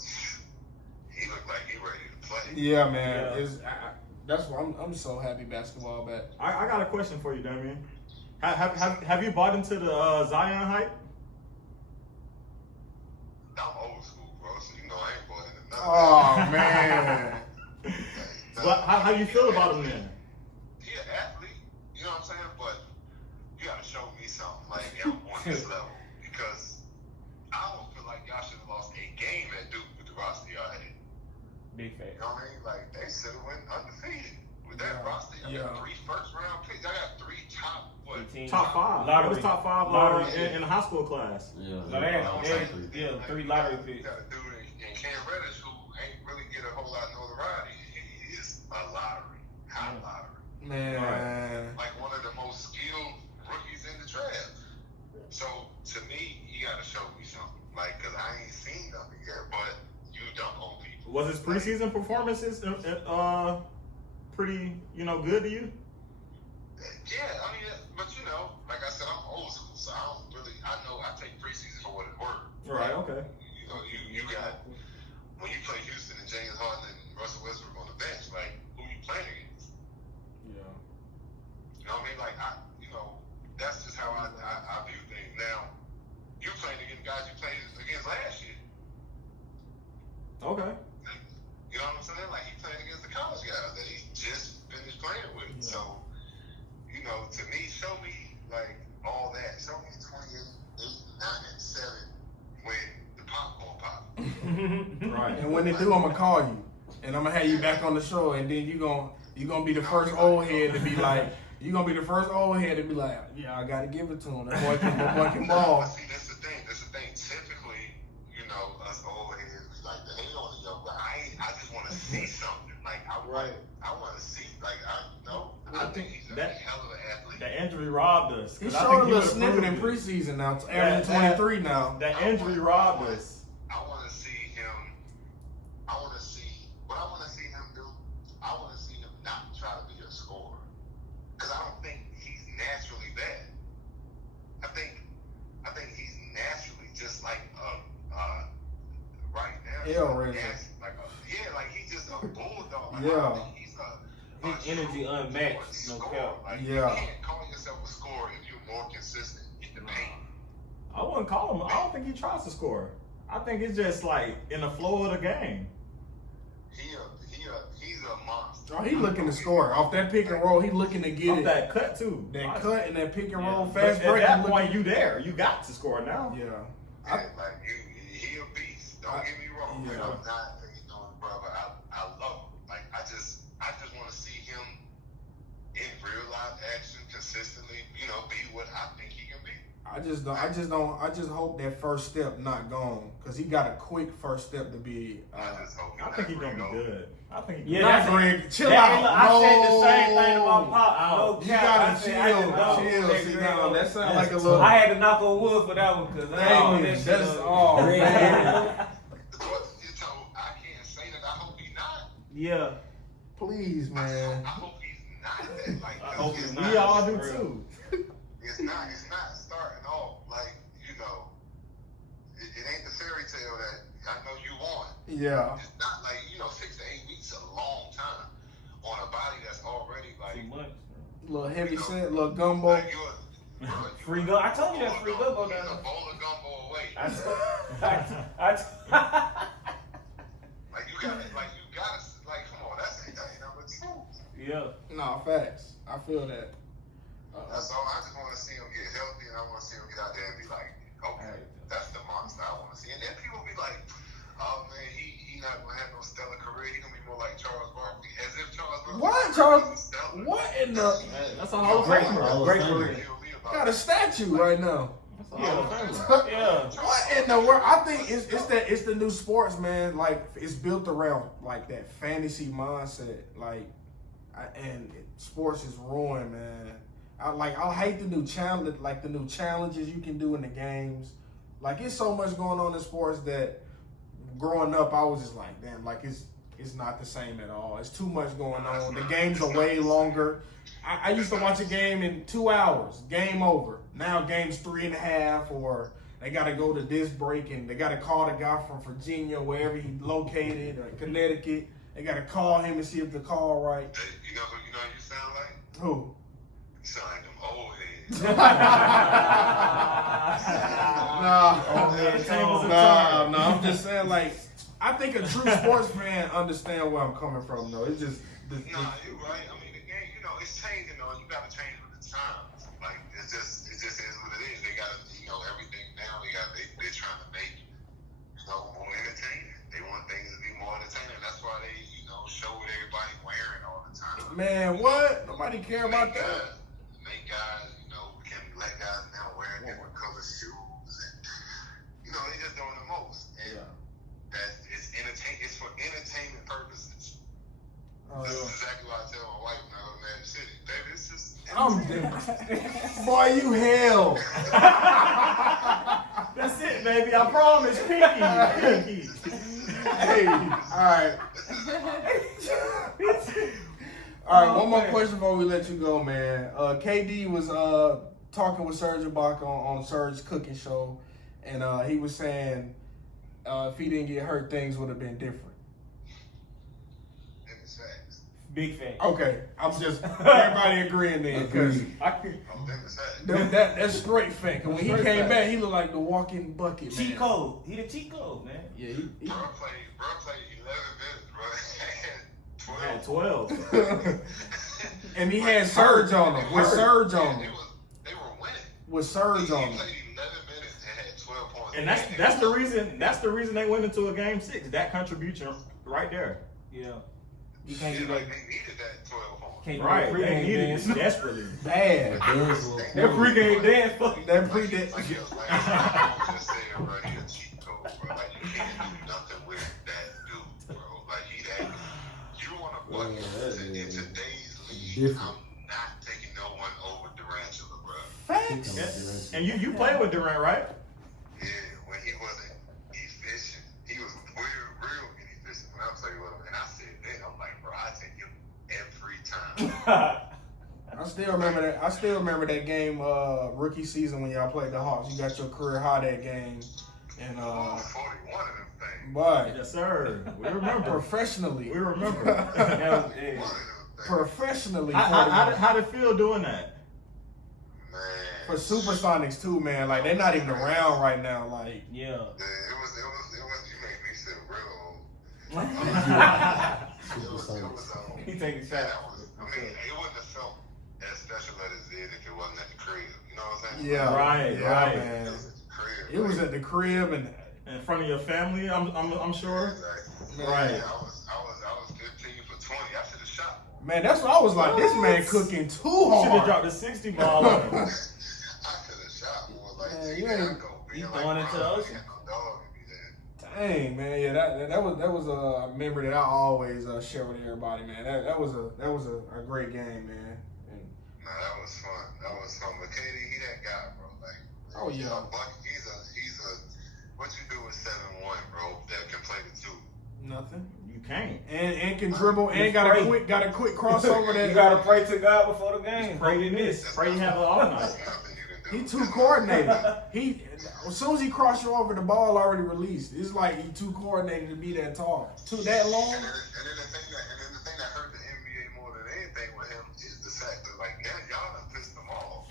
he looked like he ready to play. Yeah, man. Yeah. That's why I'm so happy basketball back. I got a question for you, Damien. Have you bought into the Zion hype? I'm old school, bro, so you know I ain't going into nothing. Oh man. But how you feel about him then? He an athlete, you know what I'm saying? But you gotta show me something like on this level because I don't feel like y'all should have lost a game at Duke with the roster y'all had. Big fact. You know what I mean? Like they should have went undefeated with that roster. Y'all got 3 first-round picks. Y'all got 3 top. What? 18. Top 5. Lottery. It was top 5 Lottery. in the high school class. Yeah. So they had 3 lottery You picks. got a dude in Cam Reddish who ain't really get a whole lot of notoriety. He is a lottery, high lottery. Man. Like one of the most skilled rookies in the draft. So to me, he got to show me something. Like, cause I ain't seen nothing yet. But you dunk on people. Was his preseason performances pretty, good to you? Yeah, I mean, but like I said, I'm old school, so I know I take preseason for what it's worth. Right. Okay. You know, you got when you play Houston and James Harden and Russell Westbrook on the bench, like who you playing against? Yeah. You know what I mean? Like that's just how I view things. Now, you're playing against guys you played against last year. Okay. Like, you know what I'm saying? Like he playing against the college guys that he just finished playing with. Yeah. So, to me, show me like all that. Show me 28, 8, 9, and 7 when the popcorn pop. Right. And when they do, I'm gonna call you, and I'm gonna have you back on the show, and then you gonna be the first old head to be like, yeah, I gotta give it to him. That boy can ball. See, that's the thing. Typically, us old heads we like to hate on the young, but I just want to see something. Like I want to see. Like I think he's a hell of an athlete. That injury robbed us. He 'Cause I showed think a he little would've snippet in proved it. preseason now, averaging 23 now. That injury robbed us. I want to see him. What I want to see him do. I want to see him not try to be a scorer, because I don't think he's naturally that. I think he's naturally Hellraiser. Like he's just a bulldog. Like, Yeah. I think he's a His energy unmatched, no cap. Like, Yeah. You can't call yourself a scorer if you're more consistent in the paint. I wouldn't call him. I don't think he tries to score. I think it's just like in the flow of the game. He's a monster. Oh, he looking to score off that pick and roll. He looking to get Off it. that cut too. That cut and that pick and roll But fast at break. that he point, looking- you there. You got to score now. Yeah. Like he a beast. Don't get me wrong. Yeah. But I'm not, brother. I love him. Like I just want to see him in real life action consistently. Be what I think he can be. I just hope that first step not gone because he got a quick first step to be. I just hope I think he's gonna be good. I think. Yeah, Not that's Greg. Chill that- out. I said the same No. thing about Pop. No You cap. gotta I said, I chill. just don't Chill. let Sit Greg down. go. That sounds like a That's little. I had to knock on wood for that one because Dang, that shit that's up. all. Greg. Man. I can't say that. I hope he's not. Yeah. Please, I man. hope he's not that. Like, I hope it's he's not. We all do For real. too. It's not starting off like it ain't the fairy tale that I know you want. Yeah. It's not like 6 to 8 weeks is a long time on a body that's already like 2 months. Little heavy set, little gumbo. like Free go. I told you that free go He's down a bowl of gumbo away. Like you gotta come on, that's ain't number 2. Yeah. Nah, facts. I feel that. That's all. I just want to see him get healthy, and I want to see him get out there and be like, okay, that's the monster I want to see. And then people be like, oh man, he not gonna have no stellar career. He gonna be more like Charles Barkley, as if Charles Barkley. What, was Charles? stellar. What in the? That's a Hall of Great, Famer. great Famer. career. He'll be about Got a statue right now. That's a Hall of Famer. Yeah. What in the world? I think it's the new sports, man. Like it's built around like that fantasy mindset. Like, sports is ruined, man. I hate the new challenge, like the new challenges you can do in the games. Like it's so much going on in sports that growing up I was just like, damn, like it's not the same at all. It's too much going on. The games are way longer. I used to watch a game in 2 hours, game over. Now game's 3.5, or they got to go to this break and they got to call the guy from Virginia, wherever he located, or Connecticut. They got to call him and see if the call right. Hey, you know who you sound like? Who? You sound like them old heads. Nah, I'm just saying, like, I think a true sports fan understand where I'm coming from, though. It's just, Nah, you're right. I mean, the game, it's changing, though. You got to change with the times. Like, it just is what it is. They got, everything now. They're trying to make, more entertaining. They want things to be more entertaining. That's why they, show what everybody wearing all the time. man, what? Nobody care about that. Make guys, can let guys now wear different color shoes, and they just doing the most. And it's It's for entertainment purposes. This is exactly what I tell my wife when I go to Magic City. Baby, it's just. Boy, you hell. That's it, baby. I promise. Pinky. Hey, all right. All right, one more question before we let you go, man. KD was talking with Serge Ibaka on Serge's cooking show, and he was saying if he didn't get hurt, things would have been different. Big fan. Okay, I'm just everybody agreeing then because that's straight fact. And when he came back, he looked like the walking bucket, man. Cheat code. He the cheat code, man. Yeah, Bro played 11 minutes, bro. Had 12. And he had Serge on him. With Serge on him. They were winning. With Serge on him. He played 11 minutes and had 12 points. And that's the reason. That's the reason they went into a game 6. That contribution right there. Yeah. You can't do Like that. they needed that 12 points. Can't Right. do that They pregame needed dance. it desperately. Bad. That pregame dance, fuck. That Like he was just saying, bro, he a cheat code, bro. Like you can't do nothing with that dude, bro. Like you want to bucket in today's league. I'm not taking no one over Durantula, bro. Facts. And you played with Durant, right? Yeah, when he wasn't efficient, he was real inefficient when I played with him. And I said then, I'm like, bro, I take him every time. I still remember that. I still remember that game, rookie season when y'all played the Hawks. You got your career high that game. And 41 of them things. but Yes, sir. We remember. professionally, We remember. That was, yeah. professionally, How did it feel doing that? Man. for Supersonics too, man. Like they're not even around right now. Like Yeah. Yeah, it was, you made me feel real. He taking shots. I mean, it wouldn't have felt as special as it did if it wasn't at the crib. You know what I'm saying? yeah, Right, yeah, right. man. It was at the crib. It was at the crib and In front of your family, I'm sure. Exactly. Right. Yeah, I was 15 for 20. I should have shot more. man, that's what I was like. This man cooking too Should have hard. dropped a 60 ball on him. I could have shot more. Like, Man, see, you there I ain't- go. you Being throwing like, it to Bron, us? he had no dog in me then. Dang, man, yeah, that was a memory that I always share with everybody, man. That was a great game, man. And, Nah, that was fun. But KD, he that guy, bro. Like, Oh, yeah. you know, Buck, he's a. What you do with 7-1, bro? That can play the two. nothing. You can't. And can dribble and He's got great. a quick crossover that You gotta pray to God before the game. Pray Pray to this. this. Pray you have an off night. There's nothing you can do. he too coordinated. He as soon as he crossed you over, the ball already released. It's like he too coordinated to be that tall, too that long. And then the thing that hurt the NBA more than anything with him is the fact that, like, now y'all done pissed him off.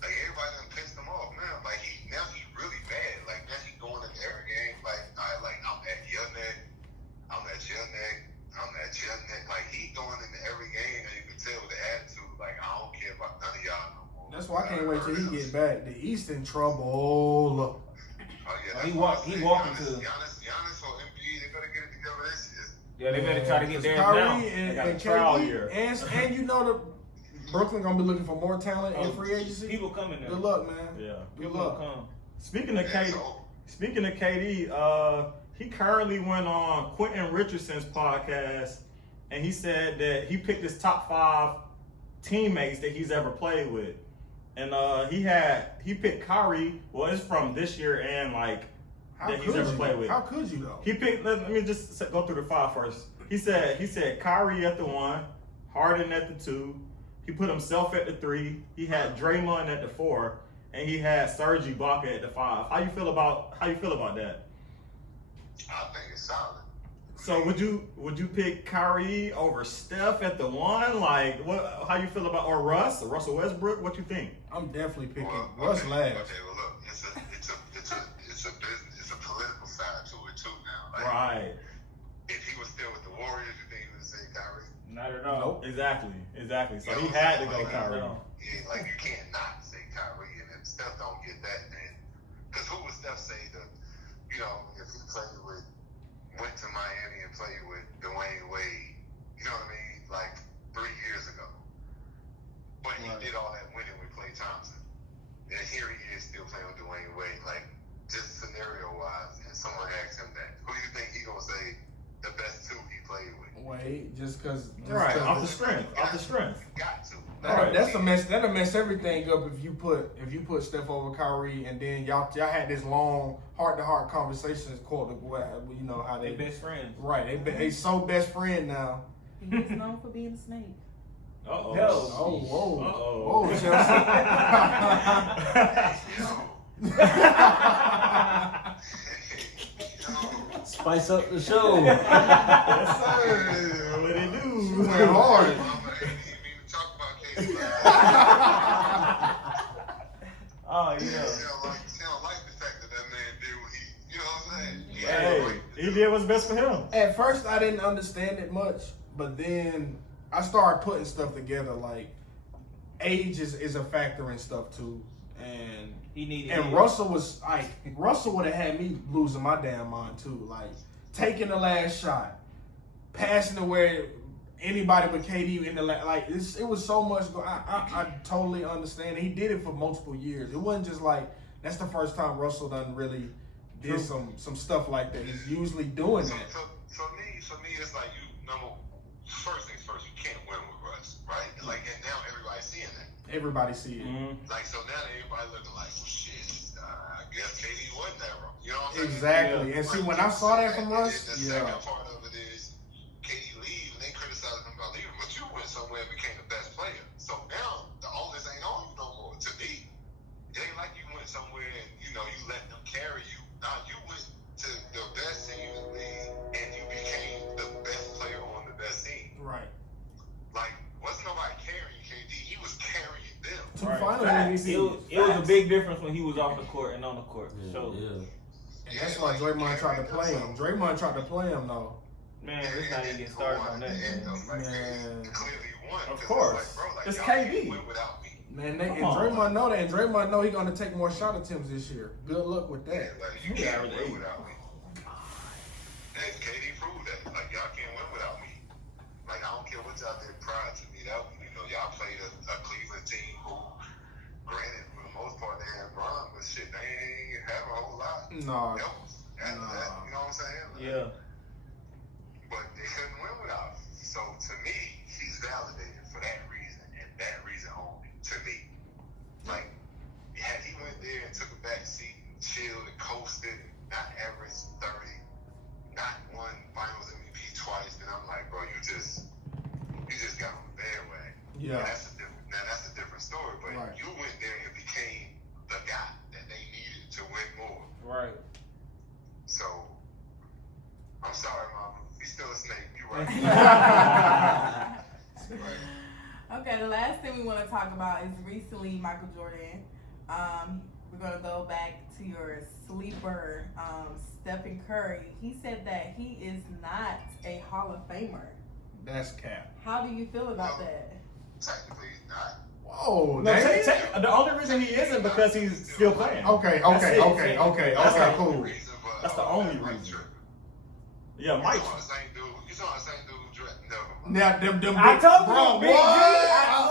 Like, everybody done pissed him off now. Like, now he's really bad. Like, now he's going into every game. Like, I'm at your neck. I'm at your neck. I'm at your neck. Like, he going into every game, and you can tell the attitude. Like, I don't care about none of y'all no more. That's why I can't wait till he get back. The East in trouble. Oh, yeah, that's He why I walk- he say walking Giannis or Embiid, they better get it together this year. Yeah, they better try to get theirs Kyrie now. and, got a and trial KD, year. and you know the Brooklyn gonna be looking for more talent in free agency. People coming there. Good luck, man. Yeah. Good People luck. come. Speaking of KD, he currently went on Quentin Richardson's podcast, and he said that he picked his top 5 teammates that he's ever played with, and he picked Kyrie. Well, it's from this year and like How that he's could ever you? played with. How could you though? He picked. Let me just go through the 5 first. He said Kyrie at the 1, Harden at the 2. He put himself at the 3. He had Draymond at the 4, and he had Serge Ibaka at the 5. How you feel about that? I think it's solid. So would you pick Kyrie over Steph at the 1? Like what? How you feel about Russell Westbrook? What you think? I'm definitely picking Well, Russ okay, last. Okay, well look, it's a business, it's a political side to it too now. Like, Right. if he was still with the Warriors, you think he would say Kyrie? Not at all. Nope. Exactly. So You he know, had to go like, Kyrie. Yeah, like you can't not say Kyrie, and if Steph don't get that, then because who would Steph say if he went to Miami and played with Dwayne Wade, you know what I mean, like 3 years ago, but he did all that winning with Klay Thompson, and here he is still playing with Dwayne Wade, like just scenario wise, and someone asked him that, who do you think he gonna say the best 2 he played with? Wait, just because. Right. Off the strength. Got to. That's a mess. That'll mess everything up if you put Steph over Kyrie, and then y'all had this long heart-to-heart conversations. You know how They they best friends. right. They so best friend now. He was known for being a snake. Uh-oh. No. Oh, whoa, Uh-oh. whoa, Chelsea. Spice up the show. Yes, sir. What they do? Went hard. Oh, She yeah. don't like the fact that man did what he, you know what I'm saying? Hey, he did what's best for him. At first, I didn't understand it much, but then I started putting stuff together. Like age is a factor in stuff too, and He needed. And Russell would have had me losing my damn mind too. Like taking the last shot, passing away anybody but KD in the it was so much. I totally understand. He did it for multiple years. It wasn't just like that's the first time Russell done really did some stuff like that. He's usually doing that. So for me, it's like first things first. You can't win with Russ, right? Like, and now everybody's seeing that. Everybody see it. Mm-hmm. Like, so now everybody looking like, well, shit. I guess KD wasn't that wrong. You know what I'm saying? Exactly. Yeah. And see, when I saw that from Russ, The second part of it is KD leave, and they criticize him about leaving, but you went somewhere and became the best player. So now the onus ain't on you no more. To me, it ain't like you went somewhere and you let them carry you. Now you It was a big difference when he was off the court and on the court. So And that's why Draymond tried to play him. Draymond tried to play him though. man, let's not even get started on that. Man. Of course. It's KD. Man, and Draymond know that, and Draymond know he's gonna take more shot attempts this year. Good luck with that. You can't win without me. And KD proved that. Like, y'all can't win without me. Like, I don't care what y'all did prior to me. That, y'all played a Cleveland team who, granted, for the most part, they had Bron, but shit, they ain't have a whole lot. No. else after that, you know what I'm saying? Yeah. But they couldn't win without him. So, to me, he's validated for that reason, and that reason only, to me. Like, had he went there and took a back seat and chilled and coasted, not averaged 30, not won Finals MVP twice, then I'm like, bro, you just got on the bandwagon. Yeah. And that's a different story. But Right. you went there and became the guy that they needed to win more. Right. So, I'm sorry, Mama. He's still a snake. You're right. Okay, the last thing we want to talk about is recently Michael Jordan. We're going to go back to your sleeper, Stephen Curry. He said that he is not a Hall of Famer. That's cap. How do you feel about that? Technically, he's not. Whoa, No, damn. the only reason he isn't because he's still playing. Okay, That's it. cool. That's the only reason. Yeah, Mike. You saw the same dude dress. Never mind. Now, them I told bro, you, Big G. I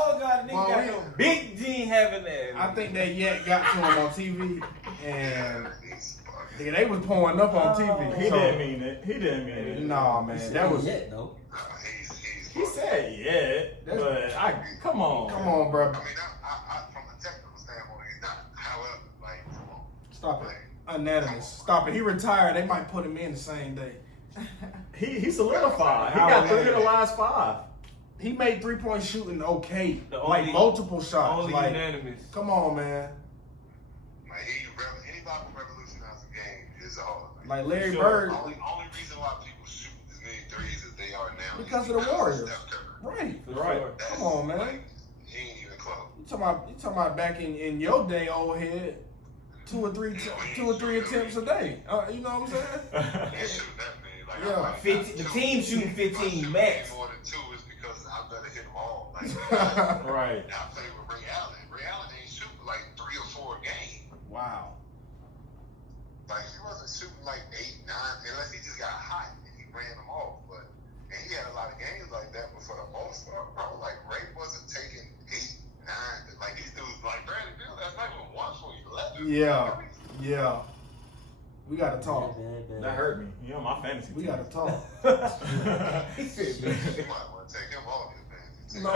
told y'all nigga Well, got no Big G having that. I think that Yak got to him on TV, and He's nigga, they was pouring up on TV. He So, didn't mean it. He didn't mean it. Nah, man, that was. yet though. He said yeah, but come on. Come on, bro. I mean, I from a technical standpoint, he's not. However, like, come on. Stop it. Unanimous. Stop it. He retired. They might put him in the same day. He solidified. He got 3 of the last 5. He made 3-point shooting okay, The like only- multiple shots. Only Like, unanimous. come on, man. Like, anybody who revolutionized the game is all. Like Larry Sure. Bird, Only reason why people shoot as many threes as they are now Because is of the Warriors. Steph Curry. right? For Right. sure. That's, Come on, man. Like, he ain't even close. You talking about back in your day, old head, 2 or 3 attempts a day. You know what I'm saying? He shooting that many. Like, Yeah. I'm like, 15 the two. team shooting If I 15 shoot max. More than 2 is because I better hit them all. Like, Right. I played with Ray Allen. Ray Allen ain't shooting like 3 or 4 a game. Wow. Like, he wasn't shooting like 8, 9, unless he just got hot and he ran them off. And he had a lot of games like that, but for the most part, bro, like, Ray wasn't taking 8, 9. Like, these dudes, like, Bradley Beal last night was 1 for 11. Yeah. We gotta talk. That hurt me. You know my fantasy. We team. gotta talk. He said, You might want to take him off your fantasy team. No.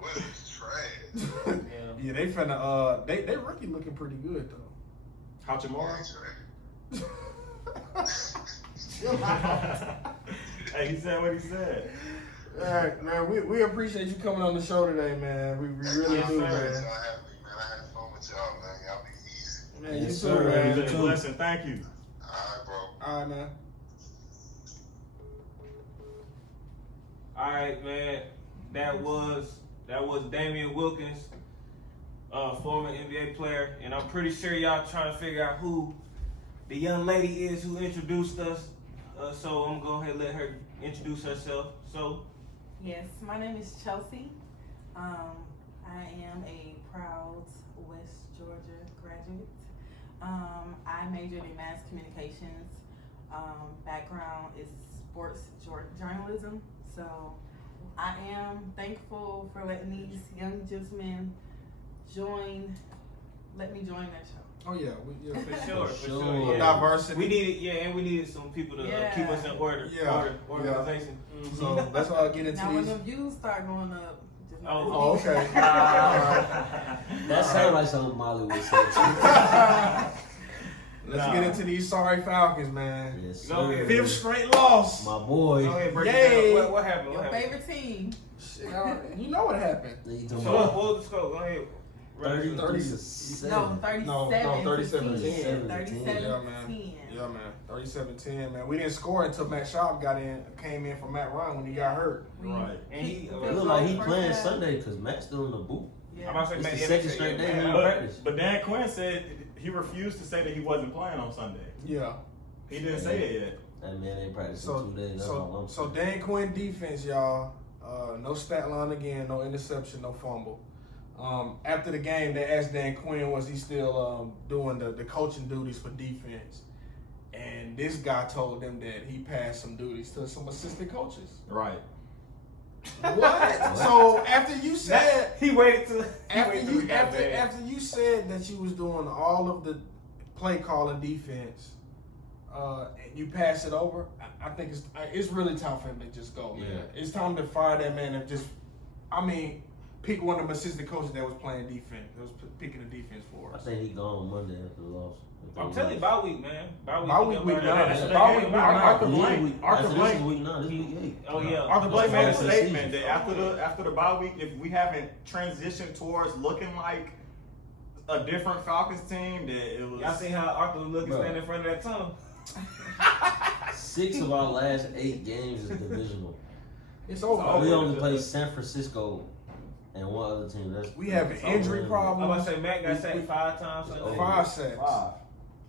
Wizards trash. Yeah, they finna. They rookie looking pretty good though. Hachimura. He's Hey, he said what he said. All right, man. We appreciate you coming on the show today, man. We really do, man. I had fun with y'all, man. Y'all be easy. Man, you Yes, too, sir. man. It's a blessing. Thank you. All right, bro. All right, man. all right, man. That was Damien Wilkins, former NBA player, and I'm pretty sure y'all trying to figure out who the young lady is who introduced us. So I'm gonna go ahead and let her introduce herself. So, Yes, my name is Chelsea. I am a proud West Georgia graduate. I majored in mass communications. Background is sports journalism. So I am thankful for letting these young gentlemen let me join that show. Oh yeah, for sure, for sure. sure. Yeah. Diversity. We needed, and we needed some people to keep us in order. Yeah. Organization. Mhm. So that's why I get into Now when these. the views start going up, just know Oh, that's okay. me. That sounds like something Molly would say. Let's get into these sorry Falcons, man. Yes, Go sir. ahead. 5th straight loss. My boy. Go ahead, break Yay. it down. What happened? Your What happened? favorite team. Shit, you know what happened. You So talking what about was the score? Go ahead. 37. No, 37 to 10. 37-10. 37 Yeah, man. Yeah, man. 37-10, man. We didn't score until Matt Schaub came in for Matt Ryan when he got hurt. Right. And he It look like he playing Sunday because Matt's still in the booth. Yeah. I'm about to say, It's man, the yeah, second they straight say, day yeah, he man. practice. But Dan Quinn said he refused to say that he wasn't playing on Sunday. Yeah. He didn't say it yet. That man ain't practicing So 2 days. That's all I'm so saying. Dan Quinn defense, y'all. No stat line again, no interception, no fumble. After the game, they asked Dan Quinn, was he still doing the coaching duties for defense? And this guy told them that he passed some duties to some assistant coaches. Right. What? So after you said He waited till after he you got bad. after you said that you was doing all of the play calling defense, and you pass it over, I think it's really time for him to just go, man. Yeah. It's time to fire that man and just, pick one of them assistant coaches that was playing defense, that was picking the defense for I us. think he gone Monday after the loss. I'm telling you, bye week, man. Bye week, week nine. That's Bye what week, they week get. nine. Arthur Yeah, Blank. Arthur after this is Blank. week 9. This is week 8. Oh yeah. Arthur Blank made a That's the statement season. that after the bye week, if we haven't transitioned towards looking like a different Falcons team, that it was. Y'all seen how Arthur was looking Bro. standing in front of that tunnel? 6 of our last 8 games is divisional. It's over. over. We only played San Francisco and one other team. We have an injury I'm problem. about to say Matt got sacked 5 times. It's Sunday. over. 5 sacks. 5.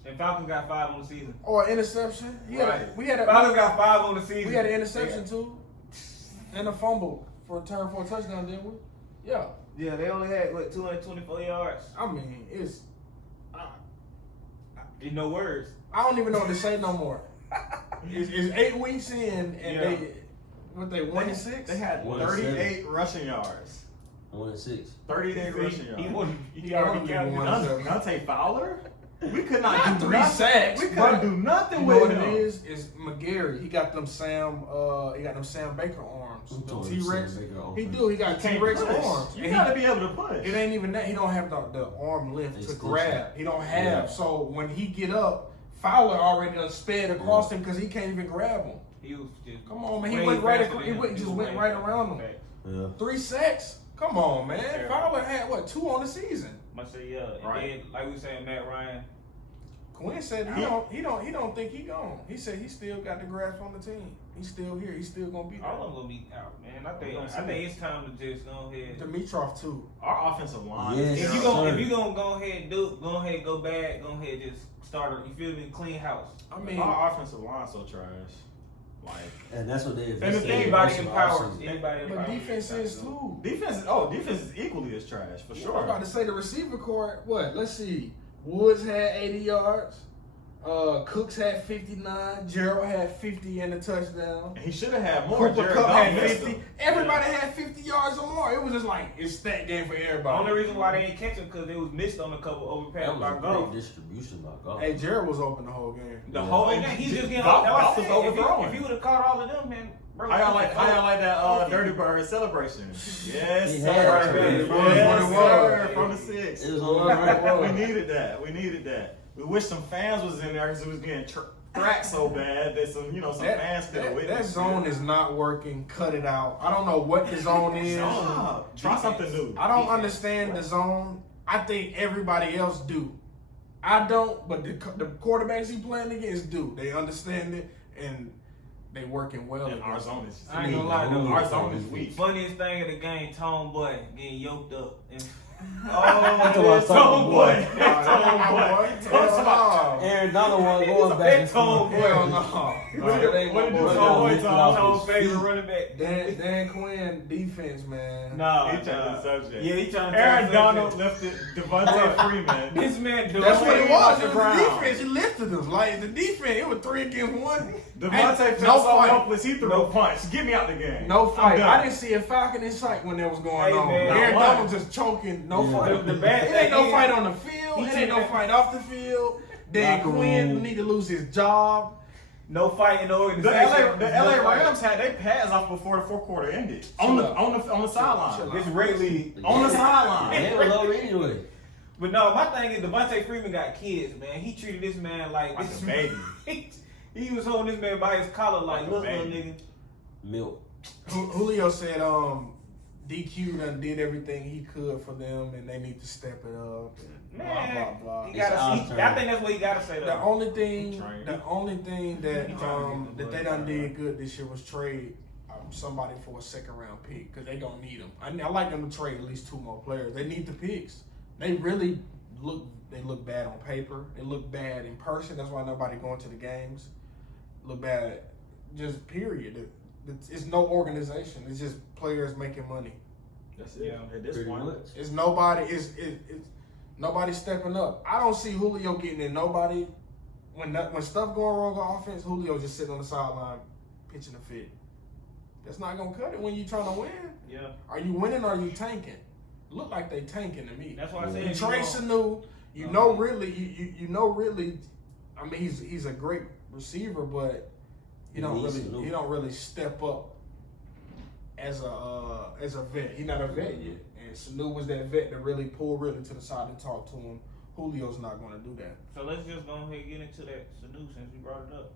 And Falcons got 5 on the season. Or interception. Right. We had Falcons got 5 on the season. We had an interception too, and a fumble for a return for a touchdown, didn't we? Yeah. Yeah, they only had 224 yards. I mean, it's. In no words. I don't even know what to say no more. It's 8 weeks in, and Yeah. they 1-6. They had 1-7. 38 rushing yards. 1-6. 38 rushing yards. He already counted. One. Dante Fowler? We could not Got do 3 nothing. sacks. We couldn't do You nothing know with what him. it is? It's McGarry. He got them Sam. He got them Sam Baker arms. Who The told him T-Rex. Sam Baker arms? He do. He got Can't T-Rex push. arms. You And gotta be able to push. It ain't even that. He don't have the arm lift It's to still grab. shot. He don't have. Yeah. So when he get up, Fowler already done sped across him because he can't even grab him. He was just Come on, man. He way went right. faster He than him. went, just was went way right faster. around him. Fact. Yeah. 3 sacks. Come on, man. Terrible. Fowler had what 2 on the season. Must say yeah. And Right. then, like we saying, Matt Ryan. Quinn said he don't think he gone. He said he still got the grasp on the team. He's still here. He's still gonna be there. All of them gonna be out, man. I We gonna see think it's time to just go ahead. Dimitrov too. Our offensive line. Yes. is If you terrible. gonna go ahead go bad, go ahead just start you feel me, clean house. I mean, Our offensive line so trash. Like And that's what they And if invested in anybody most of the empowered, offseason. anybody but empowered. defense is too. defense is equally as trash for I was sure. about to say the receiver court. What? Let's see. Woods had 80 yards. Cooks had 59. Gerald had 50 and a touchdown. And he should have had more. Cooper Jared Kupp Goff had missed 50. him. Everybody had 50 yards or more. It was just like it's stat game for The everybody. only reason why they ain't catch him because they was missed on a couple overpass That by was a golf. great distribution by golf. Hey, Jared was open the whole game. The Yeah. whole And then he's just getting Goff off. was overthrown. If he would have caught all of them, man, bro. How y'all like that Dirty Bird celebration? Yes, He sir. had to. Yes, It was what it sir. was. From the 6. It was on the right. We needed that. We needed that. We wish some fans was in there because it was getting cracked so bad that some fans could have witnessed. That zone is not working. Cut it out. I don't know what the zone is. Stop. Try something new. I don't understand the zone. I think everybody else do. I don't, but the quarterbacks he playing against do. They understand it and they working well. And our against zone is. I ain't gonna lie though. Our zone is weak. Funniest thing of the game, Tone Boy getting yoked up. And That's Oh, what I Tone thought. Boy. Hell no. Aaron Donald was going back and Tone forth. Boy. Hell no. What did he do? Boy, Tone Boy, lifted Tone. off Tone's his favorite feet. running back. Dan Quinn defense, man. Nah, He changed the subject. Yeah, he trying to Aaron change the Donald subject. lifted Devontae Freeman. This man doing That's what it was. It the was the ground. defense. He lifted them. Like the defense, it was 3 against 1. Devontae Hey, felt no so fight. helpless. He threw a punch. Get me out the game. No fight. I'm done. I didn't see a Falcon in sight when that was going Hey, on. man, Aaron not Donald one. just choking. No Yeah. fight. The bad It thing ain't no is- fight on the field. He It ain't no took- fight off the field. Dan Locker Quinn room. need to lose his job. No fight in the The organization. LA No fight. Rams had their pads off before the 4th quarter ended. On the sideline. This Ray Lee. On the Yeah. sideline. They were low anyway. But no, my thing is Devontae Freeman got kids, man. He treated this man like Like this a baby. He was holding this man by his collar like, Like a look, little baby. nigga. Milk. Julio said DQ done did everything he could for them and they need to step it up. And Man, blah, blah, blah. he It's gotta, our he, turn. I think that's what he gotta say though. The only thing Train. that He trying to get the that they done blood did good this year was trade somebody for a second round pick because they gonna need them. I like them to trade at least 2 more players. They need the picks. They really look bad on paper. They look bad in person. That's why nobody going to the games. Look bad, just period. It's no organization. It's just players making money. That's it. Yeah. At this Pretty point, much. It's nobody. It's nobody stepping up. I don't see Julio getting in. Nobody when stuff going wrong on offense, Julio just sitting on the sideline pitching a fit. That's not gonna cut it when you trying to win. Yeah. Are you winning or are you tanking? Look like they tanking to me. That's why I said You trade Sanu, you know really. I mean, he's a great receiver, but he don't really step up as a vet. He's not a vet yet, and Sanu was that vet that really pulled to the side and talked to him. Julio's not going to do that. So let's just go ahead and get into that Sanu since we brought it up.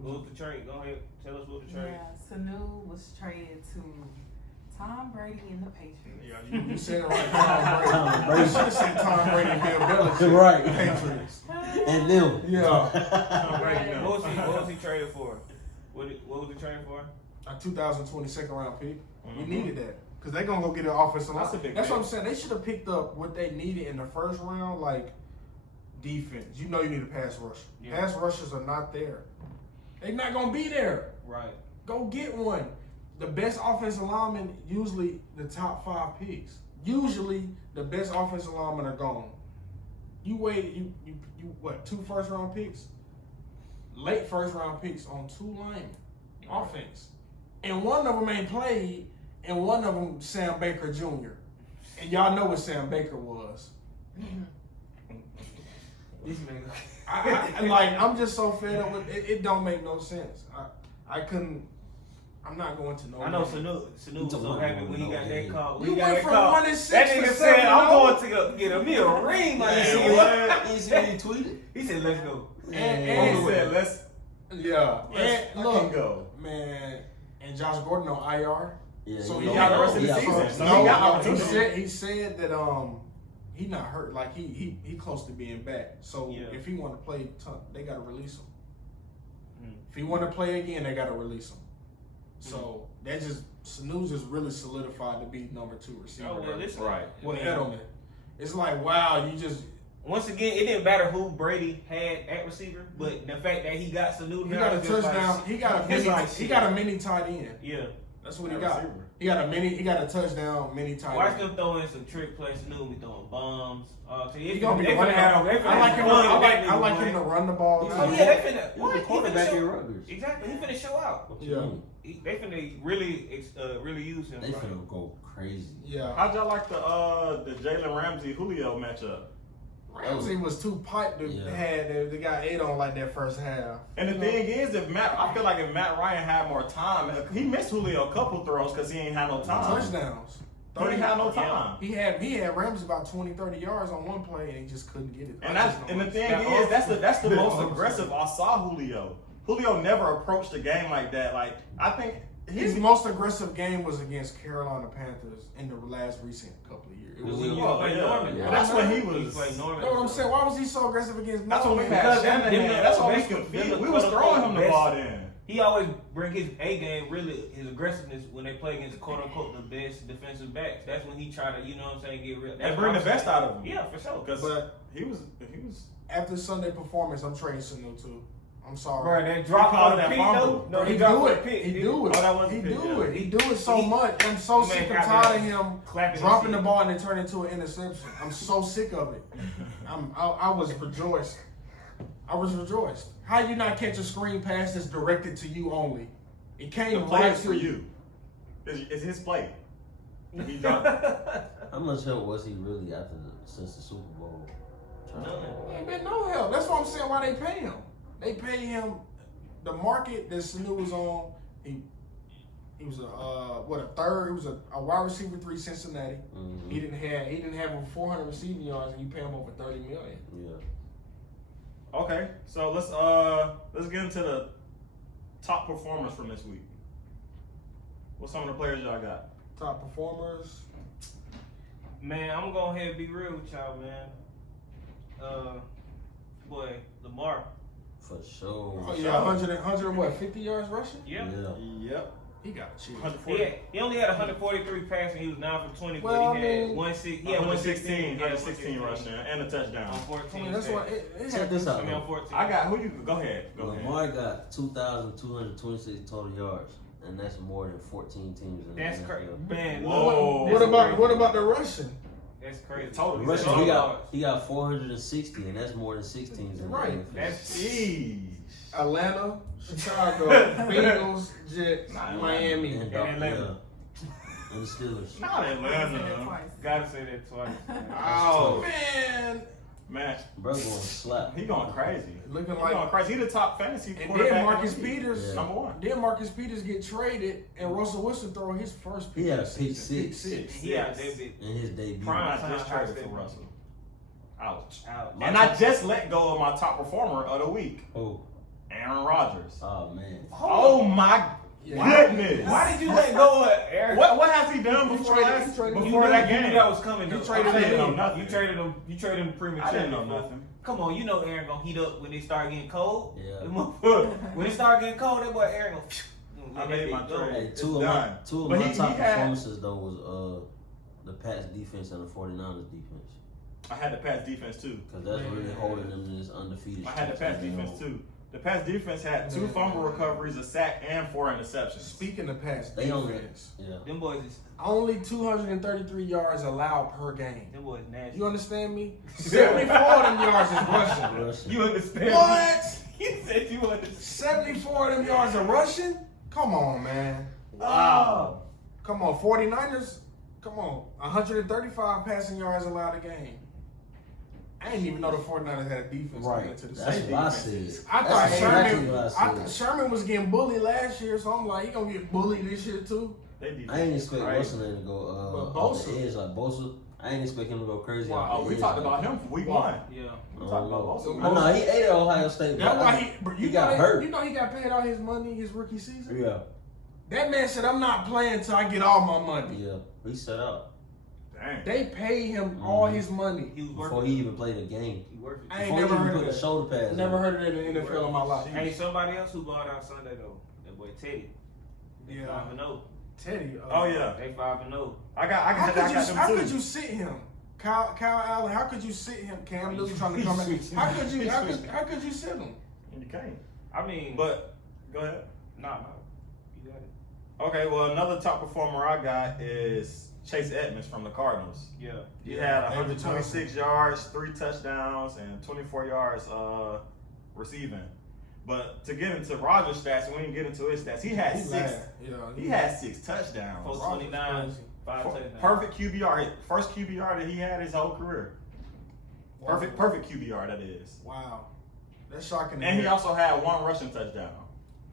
What was the trade? Go ahead, tell us what the trade. Yeah, Sanu was traded to Tom Brady and the Patriots. Yeah, you said it right. Tom Brady. You should have said Tom Brady and Bill Belichick. Right. Patriots. And them. Yeah. What was he traded for? What was he traded for? A 2020 second round pick. Mm-hmm. We needed that. Because they're going to go get an offensive line. That's a big That's what pick. I'm saying. They should have picked up what they needed in the first round, like defense. You know you need a pass rusher. Yeah. Pass rushers are not there. They're not going to be there. Right. Go get one. The best offensive linemen, usually the top 5 picks. Usually the best offensive linemen are gone. You wait, you what, 2 first round picks? Late first round picks on 2 linemen. Offense. And one of them ain't played, and one of them Sam Baker Jr. And y'all know what Sam Baker was. This nigga. I'm just so fed up with it. It don't make no sense. I'm not going to know. I know Sanu was so happy when he got that call. You When he got went that from call. 1-6 That to nigga said, 7-0. I'm going to go get me a ring. Like, You see you what? You see what he tweeted? He said, let's go. And he said, let's look, go. man, and Josh Gordon on IR. Yeah, So he got the rest of the season. So he got opportunity. He said that he not hurt. Like he close to being back. So if he want to play, they got to release him. If he want to play again, they got to release him. So that just Sanu's just really solidified to be number 2 receiver. Oh, well, listen. Right. With Edelman, it's like wow, you just. Once again, it didn't matter who Brady had at receiver, but the fact that he got Sanu, He got a touchdown. He got a mini tight end. Yeah. That's what he got. He got a touchdown mini tight end. Watch them throw in some trick plays. Sanu be throwing bombs. He gonna be running out. I like him to run the ball. Oh yeah, they finna. He was a quarterback in Rutgers. Exactly, he finna show out. What you mean? They finna really use him. They bro. finna go crazy. Yeah. How'd y'all like the Jalen Ramsey Julio matchup? Ramsey was too piped to had the guy ate on like that first half. And the thing is, I feel like if Matt Ryan had more time, he missed Julio a couple throws because he ain't had no time. Touchdowns. But he had no time. He had Ramsey about 20, 30 yards on one play and he just couldn't get it. And the thing is, that's the most aggressive I saw Julio. Julio never approached the game like that. Like I think his most aggressive game was against Carolina Panthers in the last recent couple of years. It was Norman. Yeah. That's when he was. He played Norman. You know what I'm saying? Why was he so aggressive against That's when we Norman? had Shanahan. That's why them we was throwing him the ball then. He always bring his A game, really his aggressiveness when they play against quote unquote the best defensive backs. That's when he try to, you know what I'm saying, get real. And bring the best out of him. Yeah, for sure. But he was. After Sunday performance, I'm trading Sanu too. I'm sorry. Bro, that drop on that pick fumble. though. No, He dropped do the it. pick. He do it. Oh, that was He the pick, do yeah. it. He do it so much. I'm so Man, sick and got tired of me him clapping dropping his the ball and it turned into an interception. I'm so sick of it. I was rejoiced. How you not catch a screen pass that's directed to you only? It The came play right is to for you. you. It's his play. He done. How much help was he really since the Super Bowl? Ain't been no help. That's what I'm saying. Why they pay him? They pay him the market that Sanu was on. He was a third. He was a wide receiver 3 Cincinnati. Mm-hmm. He didn't have over 400 receiving yards, and you pay him over $30 million. Yeah. Okay, so let's get into the top performers from this week. What's some of the players y'all got? Top performers. Man, I'm gonna go ahead and be real with y'all, man. Boy, Lamar. For sure. Oh yeah, 100 what? 50 yards rushing. Yeah. Yep. He got cheated. 140. He only had 143 passing. He was 9 for 20, Well, but he I had mean, 116 rushing and a touchdown. on 14. I mean, that's what Check this out. I mean, on 14. I got who you go ahead. Go ahead. Lamar got 2,226 total yards, and that's more than 14 teams in That's the crazy, NFL. man. Whoa. Look, What about the rushing? That's crazy. Total. The Russian, Total he got 460, and that's more than 6 teams in Right. the NFL. That's Jeez. Atlanta, Chicago, Bengals, Jets, Miami. And Atlanta. And the Steelers. Not Say that Atlanta. twice. Gotta say that twice. Oh Man, Bro going slap. he going crazy. looking He going like. crazy. He the top fantasy And quarterback. then in the Marcus league. Peters. Yeah. Number one. Then Marcus Peters get traded, and Russell Wilson throw his first pick. He had of a the pick season. six. He out there, big. In his debut. Prime. I just traded for Russell. Ouch. Out. And I just let go of my top performer of the week, Oh, Aaron Rodgers. oh man. Oh my goodness. Why did you let go of Eric? What has he done You before traded- last, you traded- before that You knew game? that was coming. You though. traded I him. didn't know nothing. You traded him. You traded him prematurely. I didn't know nothing. Come on, you know Aaron gonna heat up when they start getting cold. Yeah. When it start getting cold, that boy Aaron gonna. I made my trade. Hey, It's two of done. But my he top had- performances though was the Pats defense and the 49ers defense, I had the Pats defense too. because that's really holding them in this undefeated. I had the streak Pats that they defense on. too. The Pats defense had 2 fumble recoveries, a sack, and 4 interceptions. Speaking of pass They only- defense, Yeah. Them boys is. only 233 yards allowed per game. Them boys nasty. You understand me? 74 of them yards is rushing. Rushing. You understand? What? He said you understand. 74 of them yards are rushing? Come on, man. Wow. Come on, 49ers. Come on, 135 passing yards allowed a game. I didn't even know the 49ers had a defense Right. going into the That's season. what I said. I thought That's exactly Sherman. what I I said. thought Sherman was getting bullied last year, so I'm like, he gonna get bullied this year too. They defense I ain't is expect crazy. Russell to go But off Bosa- the edge like Bosa. I ain't expect him to go crazy. Wow. off Oh, the we edge talked like about that. him for week Wow. 1. Yeah. We talked about Bosa. I know he ate at Ohio State. That's but why he got hurt. You know he got paid all his money his rookie season. Yeah, That man said, "I'm not playing till I get all my money." yeah. He set out Dang. They paid him all his money. He was before working. he even played a game. He working. I ain't Before never he even heard put of the that. shoulder pads. Never on. heard of that in the NFL in my life. Hey, somebody else who balled out Sunday though. That boy Teddy. They Yeah. 5-0. Teddy. Oh yeah. They 5-0. I got How them too. could you sit him? Kyle Allen, how could you sit him? Cam Newton trying to come back. How could you sit him? You can't. I mean, But go ahead. nah. You got it. Okay, well, another top performer I got is Chase Edmonds from the Cardinals. Yeah. He Yeah, had David 126 yards, 3 touchdowns, and 24 yards receiving. But to get into Rodgers' stats, we didn't get into his stats. He had He had 6 touchdowns. 429, 5 touchdowns. Perfect QBR. His first QBR that he had his whole career. Wow. Perfect QBR that is. Wow, that's shocking. To And he hear. also had 1 rushing touchdown.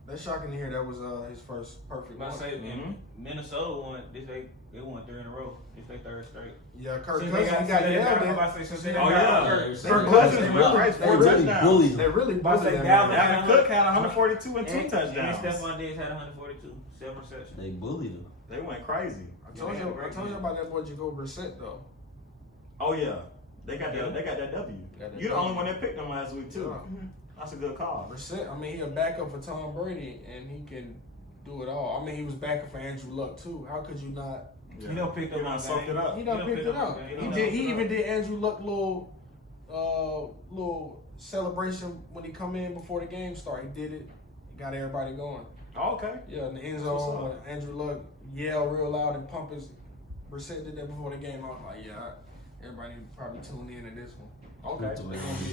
That's shocking to hear. That was his first perfect I one. say Mhm. Minnesota won. They won 3 in a row. This their 3rd straight. Yeah, Kirk Since Cousins they got got- yelled I'm at. about to say, since they Oh, got yeah. Kirk. Kirk Cousins They went crazy. They 4 really touchdowns. bullied They him. really About to bullied say that Dalvin man. Dalvin Cook had 142 and 2 And touchdowns. Stephon Diggs had 142. 7 receptions. They bullied him. They went crazy. I told you about that boy Jacob Brissett though. Oh yeah, they got that. They got that W. Got that You're the W. only one that picked them last week too. Yeah. That's a good call. Brissett, I mean, he a backup for Tom Brady, and he can do it all. I mean, he was backup for Andrew Luck too. How could you not? Yeah. He done picked up He done on soaked it up. He done He done picked it picked up. up, man. He He done did. picked He it even up. did Andrew Luck little celebration when he come in before the game start. He did it. He got everybody going. Oh, okay. Yeah, in the end That's zone, what's when Andrew Luck yell real loud and pump his. Brissett did that before the game. I was like, yeah, everybody probably tune in to this one. Okay.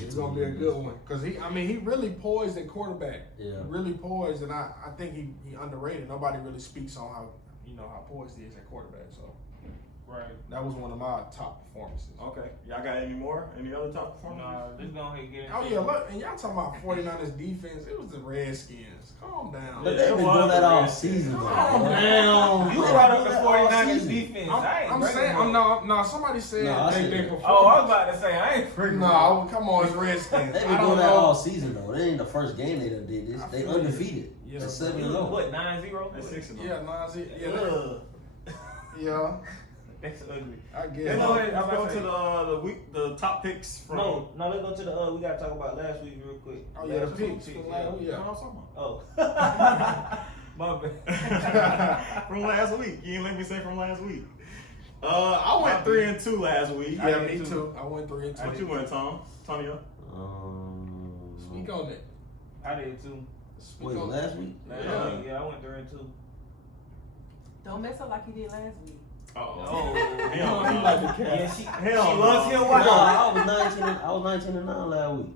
It's gonna be a good one because he really poised at quarterback. Yeah. He really poised, and I think he underrated. Nobody really speaks on how how poised he is at quarterback. So Right. that was one of my top performances. Okay. Y'all got any more? Any other top performers? Nah, let's go ahead and get into Oh yeah, look, and y'all talking about 49ers defense? It was the Redskins. Calm down. But Yeah, they've it been was doing that the all Redskins. season. though, Calm bro. down. You Bro. brought up the That all 49ers season. defense. I ain't I'm bringing saying, them up. no. Somebody said No, I they said that. performed. Oh, I was about to say, I ain't freaking. No, come on, it's Redskins. They've I been don't doing that all know. season though. It ain't the first game they done did this. I They feel you. undefeated. Yeah. It's 7-0. What, 9-0? That's 6 of them. Yeah, Nazi. Yeah, Ugh. yeah. That's ugly. I Let's guess. go ahead. go to the top picks from. No, let's go to the, we got to talk about last week real quick. Oh yeah, the Last picks. week, Yeah. What I'm talking about. Oh. My bad. From last week. You didn't let me say from last week. I went 3-2 last week. Yeah, me too. I went 3-2. What you went, Tom? Tonio? Speak on it. I did too. Wait, last week? Last week, yeah, I went 3-2. Don't mess up like you did last week. Oh, Hell He no. like the cat. yeah, she Hell loves no. him. No, Wow. I was 19-9 last week.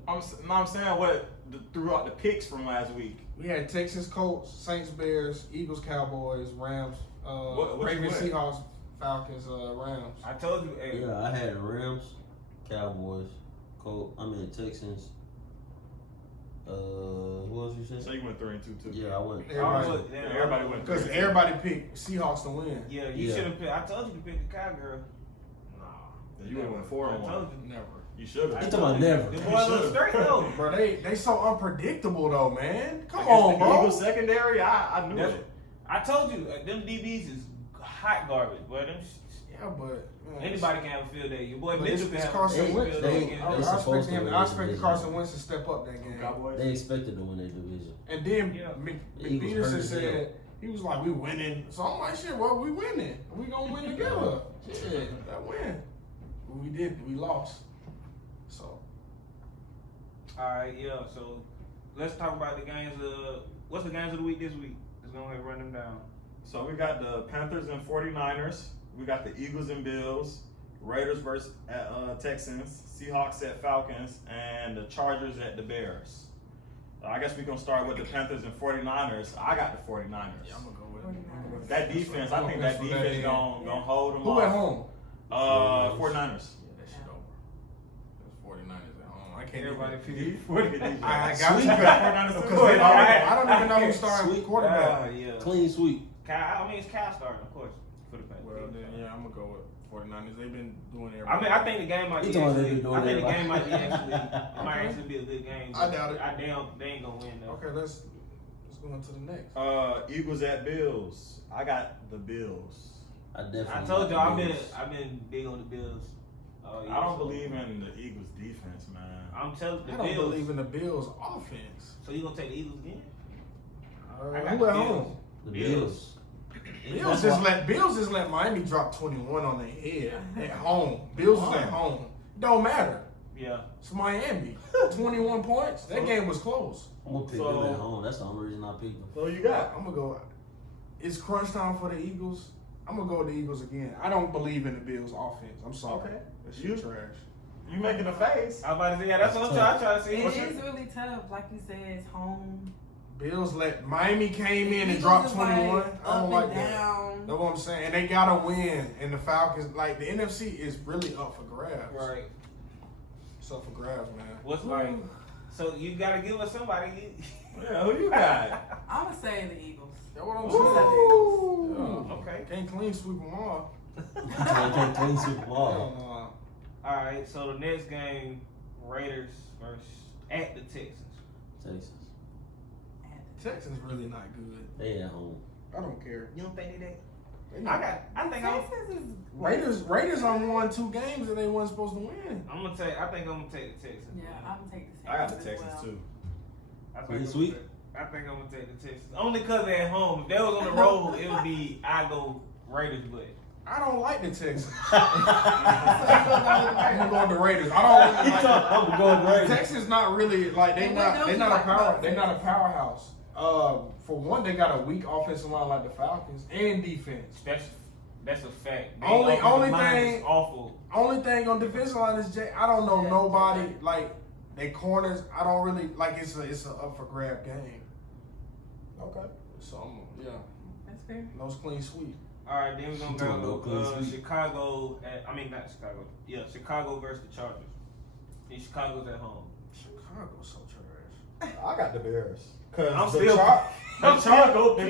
I'm saying what throughout the picks from last week. We had Texans, Colts, Saints, Bears, Eagles, Cowboys, Rams, What you Ravens, went? Seahawks, Falcons, Rams. I told you. Hey, Yeah, I had the Rams, Cowboys, Texans. Who else you So said? you went 3-2 too. Yeah, I went. Everybody went. Because 3-2. everybody picked Seahawks to win. yeah, you Yeah. should have picked. I told you to pick the Cowgirl. You would have went I 4-1. told you. Never. You should You have. talking about never? The boys look straight though. Bro, they so unpredictable though, man. Come Against on, the bro. Eagles secondary, I knew That's- it. I told you, them DBs is hot garbage, but them Yeah, but anybody can have a field day. Your boy But Mitchell it's can have Carson a field Wentz, day though. against I They them. supposed to expected win I the expected division. Carson Wentz to step up that game. Cowboys. They expected to win their division. And then Yeah. The Eagles McPeterson hurt as hell. said he was like, "We winning." So I'm like, "Shit, well, we winning. We gonna win together." Shit, that win. But we did. We lost. So Alright, yeah, so let's talk about the games what's the games of the week this week? Let's go ahead and run them down. So we got the Panthers and 49ers. We got the Eagles and Bills. Raiders versus Texans. Seahawks at Falcons. And the Chargers at the Bears. I guess we're going to start with the Panthers and 49ers. I got the 49ers. yeah, I'm gonna go with it. That defense, I think that defense gonna hold them Who at off. home? 49ers. Yeah, that shit over. That's 49ers at home. I can't. Everybody Even, pick I got Sweet. you. 49ers Because too. I don't even know who's starting Sweet. quarterback. yeah. Clean sweep. Cal, I mean, it's Cal starting, of course, for the Panthers. Well, then, yeah, I'm gonna go with 49ers. They've been doing everything. I mean, I think the game might He be told me they actually, been doing I think the everybody. game might be actually, it might actually be a good game. I doubt it. They ain't gonna win though. Okay, let's go on to the next. Eagles at Bills. I got the Bills. I definitely. I told got y'all, the Bills. I've been big on the Bills. I don't believe in the Eagles defense, man. I'm telling you, I the don't Bills. believe in the Bills offense. So you gonna take the Eagles again? I got Who the at Bills. home? The Bills. Bills. Bills just let Miami drop 21 on their head at home. Bills is at home. Don't matter. Yeah. It's Miami. 21 points. That game was close. I'm gonna pick So- them at home. That's the only reason I picked them. So you got. I'm gonna go. It's crunch time for the Eagles. I'm gonna go with the Eagles again. I don't believe in the Bills offense. I'm sorry. Okay. That You- shit trash. You making a face. I was about to say, yeah, that's what I'm trying to see. It What's is your- really tough, like you said. It's home. Bills let Miami came in and Eagles dropped is 21. like I don't up like and that. down. That's what I'm saying. And they gotta win. And the Falcons, like the NFC, is really up for grabs. Right. It's up for grabs, man. What's like? So you gotta give us somebody. Yeah, who you got? I'm gonna say the Eagles. That's what I'm Ooh. saying. Yeah. Okay. Can't clean sweep them all. Can't clean Super Bowl. Hell All right. So the next game, Raiders versus at the Texans. Texas. no. Texans really not good. They at home. I don't care. You don't think they? They I not. think I'm. Texas is Raiders on won 2 games that they wasn't supposed to win. I'm gonna take. I think I'm gonna take the Texans. Yeah, I'm gonna take the I got the Texans. Texans as well. too. I think Pretty I'm sweet. gonna take- I think I'm gonna take the Texans only because they're at home. If they was on the road, it would be I go Raiders, but I don't like the Texans. So I'm going to Raiders. I don't He like talking, I'm going Raiders. Texas. Not really like And what don't they you not like a power. about They not a Texas? powerhouse. For one, they got a weak offensive line like the Falcons and defense. that's a fact. They Only offensive line thing- is awful. Only thing on defensive line is I don't know Yeah. nobody like they corners. I don't really like. It's a up for grab game. Okay, so yeah, That's fair. no clean sweep. All right, then we're Don't gonna know go clean sweep. Chicago. Not Chicago. Yeah, Chicago versus the Chargers. And Chicago's at home. Chicago's so trash. I got the Bears. Cause I'm the still- The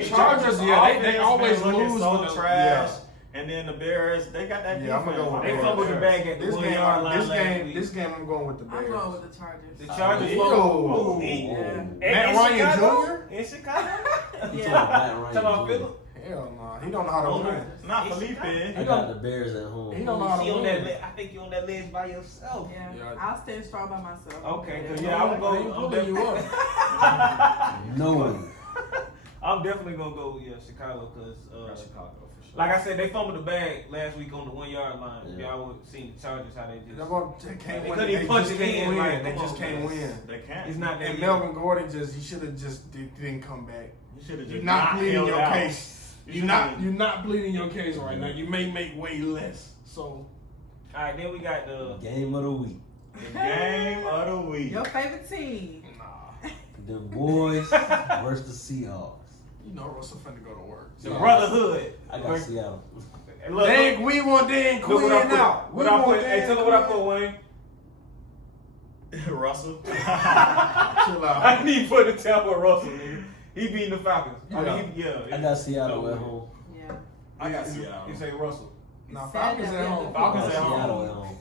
Chargers, yeah, they offense always been looking lose so with the- trash. yeah. And then the Bears, they got that Yeah, I'm defense. gonna go with They Bears. fumbled the bag at the This 1 yard line last week. this game, I'm going with the Bears. I'm going with the Chargers. The Chargers. Ew. fumbled- Yeah. Matt In Ryan Chicago? Jr.? In Chicago. You Yeah. talking about Matt Ryan Talking about Jr. Phillip. Hell no, he don't know how to win. Not In Felipe. Chicago. I got the Bears at home. He don't know how She to on win. that. I think you on that ledge by yourself. Yeah. Yeah. I'll stand strong by myself. Okay, Yeah. cause yeah, I'm I ain't going. pulling you up. No. I'm definitely gonna go with Chicago because Chicago for sure. like I said, they fumbled the bag last week on the 1 yard line. Yeah. Y'all would see the Chargers how they just. They can't They win. couldn't They even punch just it can't in, win. like, They come just on, can't man. win. They can't. It's not that. And yet. Melvin Gordon he should have just didn't come back. You should have You're just not pleading held your out. case. You're not pleading your case right now. You may make way less. So All right, then we got the Game of the week. The game of the week. Your favorite team. nah, The boys versus the Seahawks. you know Russell finna go to work. the So, brotherhood. I got Seattle. And look, Dang, we want Dan look what I Quinn put. out. What I put? Hey, tell me what I put, Wayne. Russell. Chill I out. need for the Tampa Russell, nigga. He beating the Falcons. Yeah. I mean, yeah. I got Seattle at home. Yeah. I got Seattle. You say Russell. Nah, Sad Falcons that at we have home. to- Falcons I at got home. Seattle at home.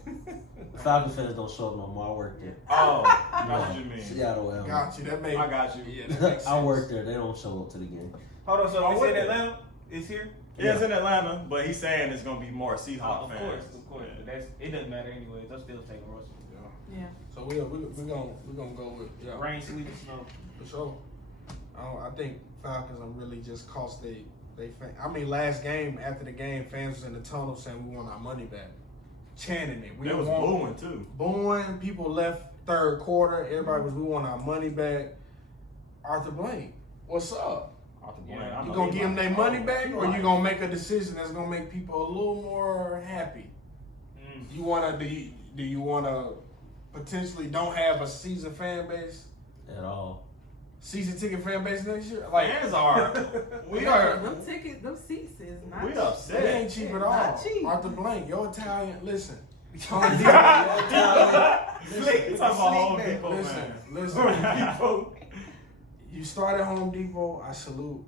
Falcons fans don't show up no more. I work there. Oh, that's what you mean. Seattle at home. Got you. That made. I got you. Yeah, that makes sense. I work there. They don't show up to the game. Hold on, so Oh, it's wait. in Atlanta? It's here? Yeah, it's in Atlanta, but he's saying it's gonna be more Seahawks Of fans. course. But it doesn't matter anyways. I'm still taking Russell. Yeah. So we gonna go with Rain, sleet, and snow. for sure. I think Falcons are really just cost they. I mean, last game after the game, fans was in the tunnel saying we want our money back, chanting it. We They was want booing too. booing. People left third quarter. Everybody was we want our money back. Arthur Blank, what's up? Arthur Yeah. Blank, I You know gonna he give them their might- money back, he or you might. gonna make a decision that's gonna make people a little more happy? Mm. You wanna do you wanna potentially don't have a season fan base, At all. season ticket fan base next year? Like Fans are. We are. Them tickets, them seats is not. We cheap. upset. it ain't cheap at all. Not cheap. Arthur Blank, your Italian. Listen, Home Slick. You talking about Home Slick, Depot, listen, man. listen. You start at Home Depot, I salute.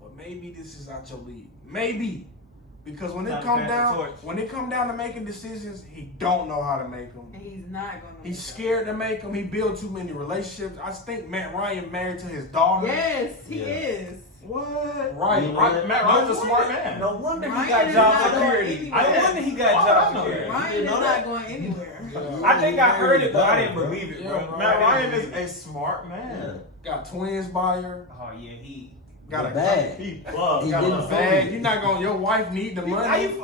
But maybe this is out your league. Maybe. Because when Time it to come pass the down, torch. when it come down to making decisions, he don't know how to make them. And he's not gonna. He's scared to make them. He built too many relationships. I think Matt Ryan married to his daughter. Yes, he Yeah. is. What? Right. You know Right. Matt Ryan's a smart man. No wonder Ryan he got is job not going security. anywhere. I wonder he got Why would job I know security. that? Ryan didn't is know not that? going anywhere. Yeah. I think I heard it, but I didn't believe it, Yeah, bro. bro. Matt I Ryan didn't is a smart man. Yeah. Got twins by her. Oh yeah, he. Got The a bag. He plugged. He Got didn't a phone bag. you. You're not gonna. Your wife need the How money.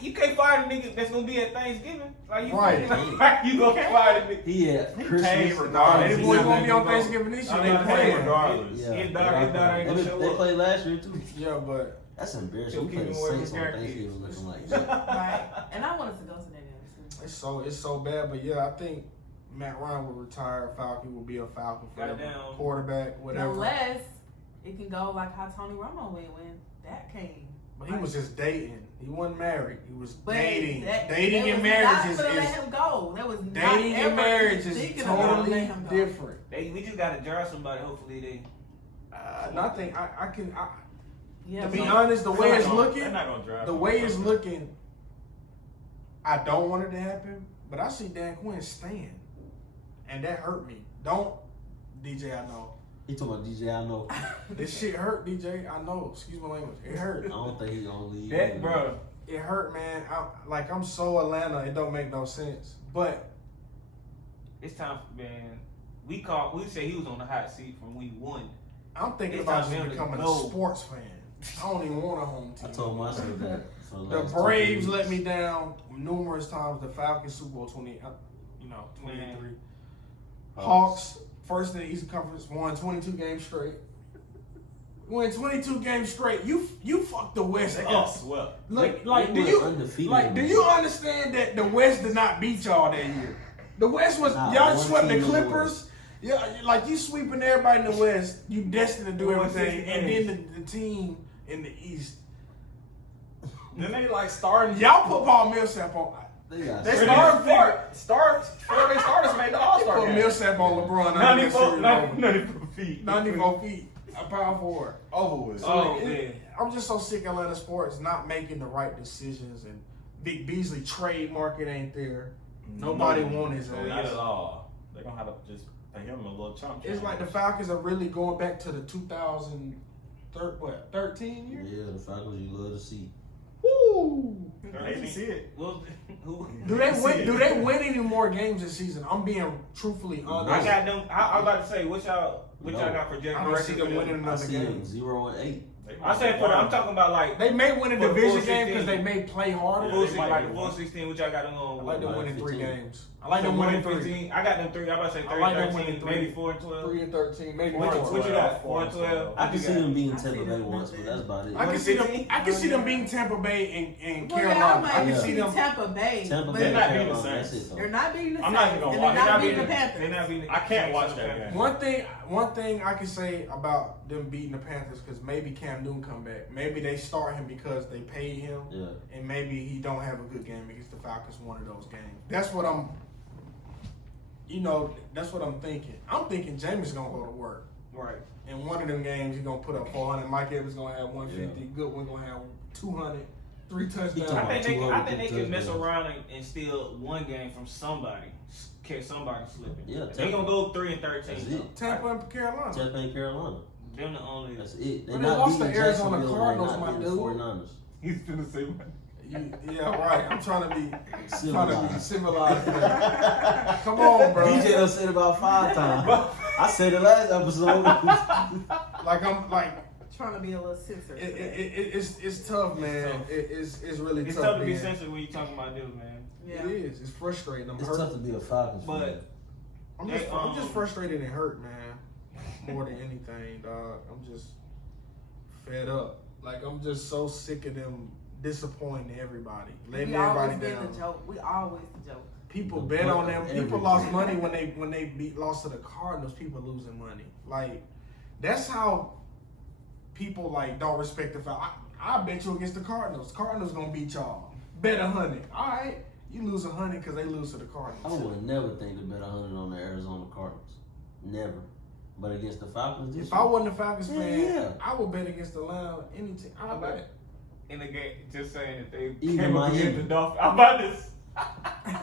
you can't fire the nigga that's gonna be at Thanksgiving? Like you, Right. like, you gonna fire the nigga? He had He Christmas. paid Oh, regardless. they boy gonna be on Thanksgiving this year. I'm They not playing playing. saying, regardless. Yeah. His daughter ain't gonna They show up. played last year too. Yeah, but That's embarrassing. Still We played the keeping away Saints from on grandkids. Thanksgiving looking like that. Right. And I wanted to go to that game too. it's so bad. But yeah, I think Matt Ryan will retire. Falcon will be a Falcon forever. Goddamn. Quarterback, whatever. Unless it can go like how Tony Romo went when that came. But he was just dating. He wasn't married. He was But dating. that- Dating they and was marriage not is gonna let him go. That was not dating ever and marriage is thinking about letting totally him go. different. We just gotta jar somebody. Hopefully they. And I think I can. Yeah, To be but- honest, the way They're it's not gonna- looking, they're not gonna draft the him. way it's looking, I don't want it to happen. But I see Dan Quinn staying, and that hurt me. Don't, DJ. I know He talking about DJ. I know. this shit hurt, DJ. I know. Excuse my language. It I hurt. don't think he gonna leave. That bro. It hurt, man. I'm so Atlanta. It don't make no sense. But It's time, man. We say he was on the hot seat from week 1. I'm thinking It's about time for just him to becoming a go. sports fan. I don't even want a home team. I told myself that. For The last Braves 2 let me weeks. down numerous times. The Falcons Super Bowl 23. Man. Hawks first in the Eastern Conference won 22 games straight. Won 22 games straight. You fucked the West They got up. swept. Like They do went you undefeated. do you understand that the West did not beat y'all that year? The West was Nah, y'all one swept the team in the Clippers. Yeah, like you sweeping everybody in the West. You destined to do Won everything, 60 and games. then the team in the East. Then they like starting. Y'all put Paul Millsap on. They got They swept. four of their starters made the All Star Put game. Millsap on LeBron. I think that series over. 94 feet. 94 feet, a power forward. Over with. Oh, It- man. I'm just so sick of Atlanta sports not making the right decisions, and Vic Beasley trade market ain't there. Nobody want his Not ass. at all. They're gonna have to just pay him a little chump. It's like the Falcons are really going back to the 2013 year. Yeah, the Falcons you love to see. Woo! Hate to see it. Well, Do they win any more games this season? I'm being truthfully honest. I got them. I was about to say, what y'all got projected? I don't see them winning I another see game. them 0-8. I said I'm talking about like They may win a For the division full game 16. because they may play harder. full they 16, might like be the full one. 16. What y'all got them I on? like them winning 3 15. games. I like them winning 3. 15. I got them 3. I'm about to say 3 I like them 13, winning 3. maybe 4 and 12. 3 and 13, maybe What 4. you got? 4 and 12. I can see them beating I see Tampa Bay them once, but that's about it. I can see them. I can see them beating Tampa Bay and Well, Carolina. y'all I might can see see them. Tampa Bay. Tampa but Bay, They're not beating the Carolina, Saints. that's it, though. They're not beating the I'm Saints. not even gonna and watch. they're not They're beating the They're Panthers. not beating. I can't watch that game. One thing I can say about them beating the Panthers, because maybe Cam Newton come back. Maybe they start him because they paid him, Yeah. and maybe he don't have a good game against the Falcons. One of those games. That's what I'm. That's what I'm thinking. I'm thinking Jameis gonna go to work. Right. In one of them games, he's gonna put up 400. Mike Evans gonna have 150. Yeah. Goodwin gonna have 200. 3 touchdowns. talking I about think they can mess 200 around and steal one game from somebody. Catch somebody slipping. Yeah, They gonna go 3 and 13. That's though. it. Tampa and Carolina. Tampa and Carolina. Them the only. That's it. But they lost to beating Arizona Jacksonville, Cardinals, they not my beating dude. 49ers. He's gonna say what? Yeah, right. I'm trying to be Civilized. civilized. Come on, bro. DJ done said it about 5 times. I said it last episode. Trying to be a little censored. It's tough, man. It's really It's tough. tough to be man. sensitive when you talking about them, man. Yeah. It is. It's frustrating. I'm It's hurt. tough to be a Falcons fan. But I'm just frustrated and hurt, man. More than anything, dog. I'm just fed up. Like, I'm just so sick of them disappointing everybody, letting We always everybody been down. the joke. We always the joke. People The bet point on them. of People everything. lost money when they lost to the Cardinals. People losing money. Like, that's how people like don't respect the Falcons. I bet you against the Cardinals. Cardinals gonna beat y'all. Bet 100. All right, you lose 100 because they lose to the I Cardinals. would never think to bet 100 on the Arizona Cardinals. Never. But against the Falcons, this If I wasn't a Falcons Yeah, fan, yeah. I would bet against Atlanta any team. I bet. in the game, just saying that they Even came up Miami. against the Dolphins. I'm about this.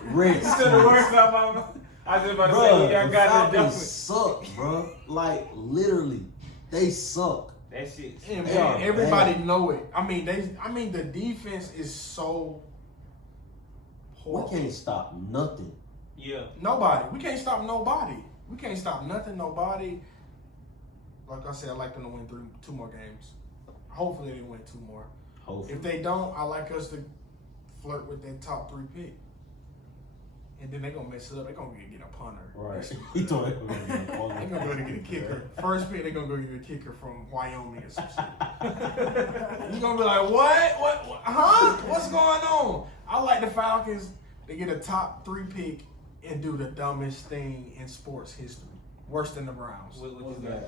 Redskins. You said the worst out of my mouth. I was just about to say, Bruh, y'all the got Falcons the Dolphins. suck, bro. Like, literally, they suck. That shit. And They are man, everybody bad. know it. I mean, the defense is so We horrible. can't stop nothing. Yeah. Nobody. We can't stop nobody. We can't stop nothing, nobody. Like I said, I like them to win 2 more games. Hopefully they win 2 more. Hopefully. If they don't, I like us to flirt with that top 3 pick. And then they're going to mess it up. They're going to get a punter. Right. He thought it was They're going to go to get a kicker. First pick, they're going to go get a kicker from Wyoming or some shit. You're going to be like, what? Huh? What's going on? I like the Falcons. They get a top 3 pick and do the dumbest thing in sports history. Worse than the Browns. What you got?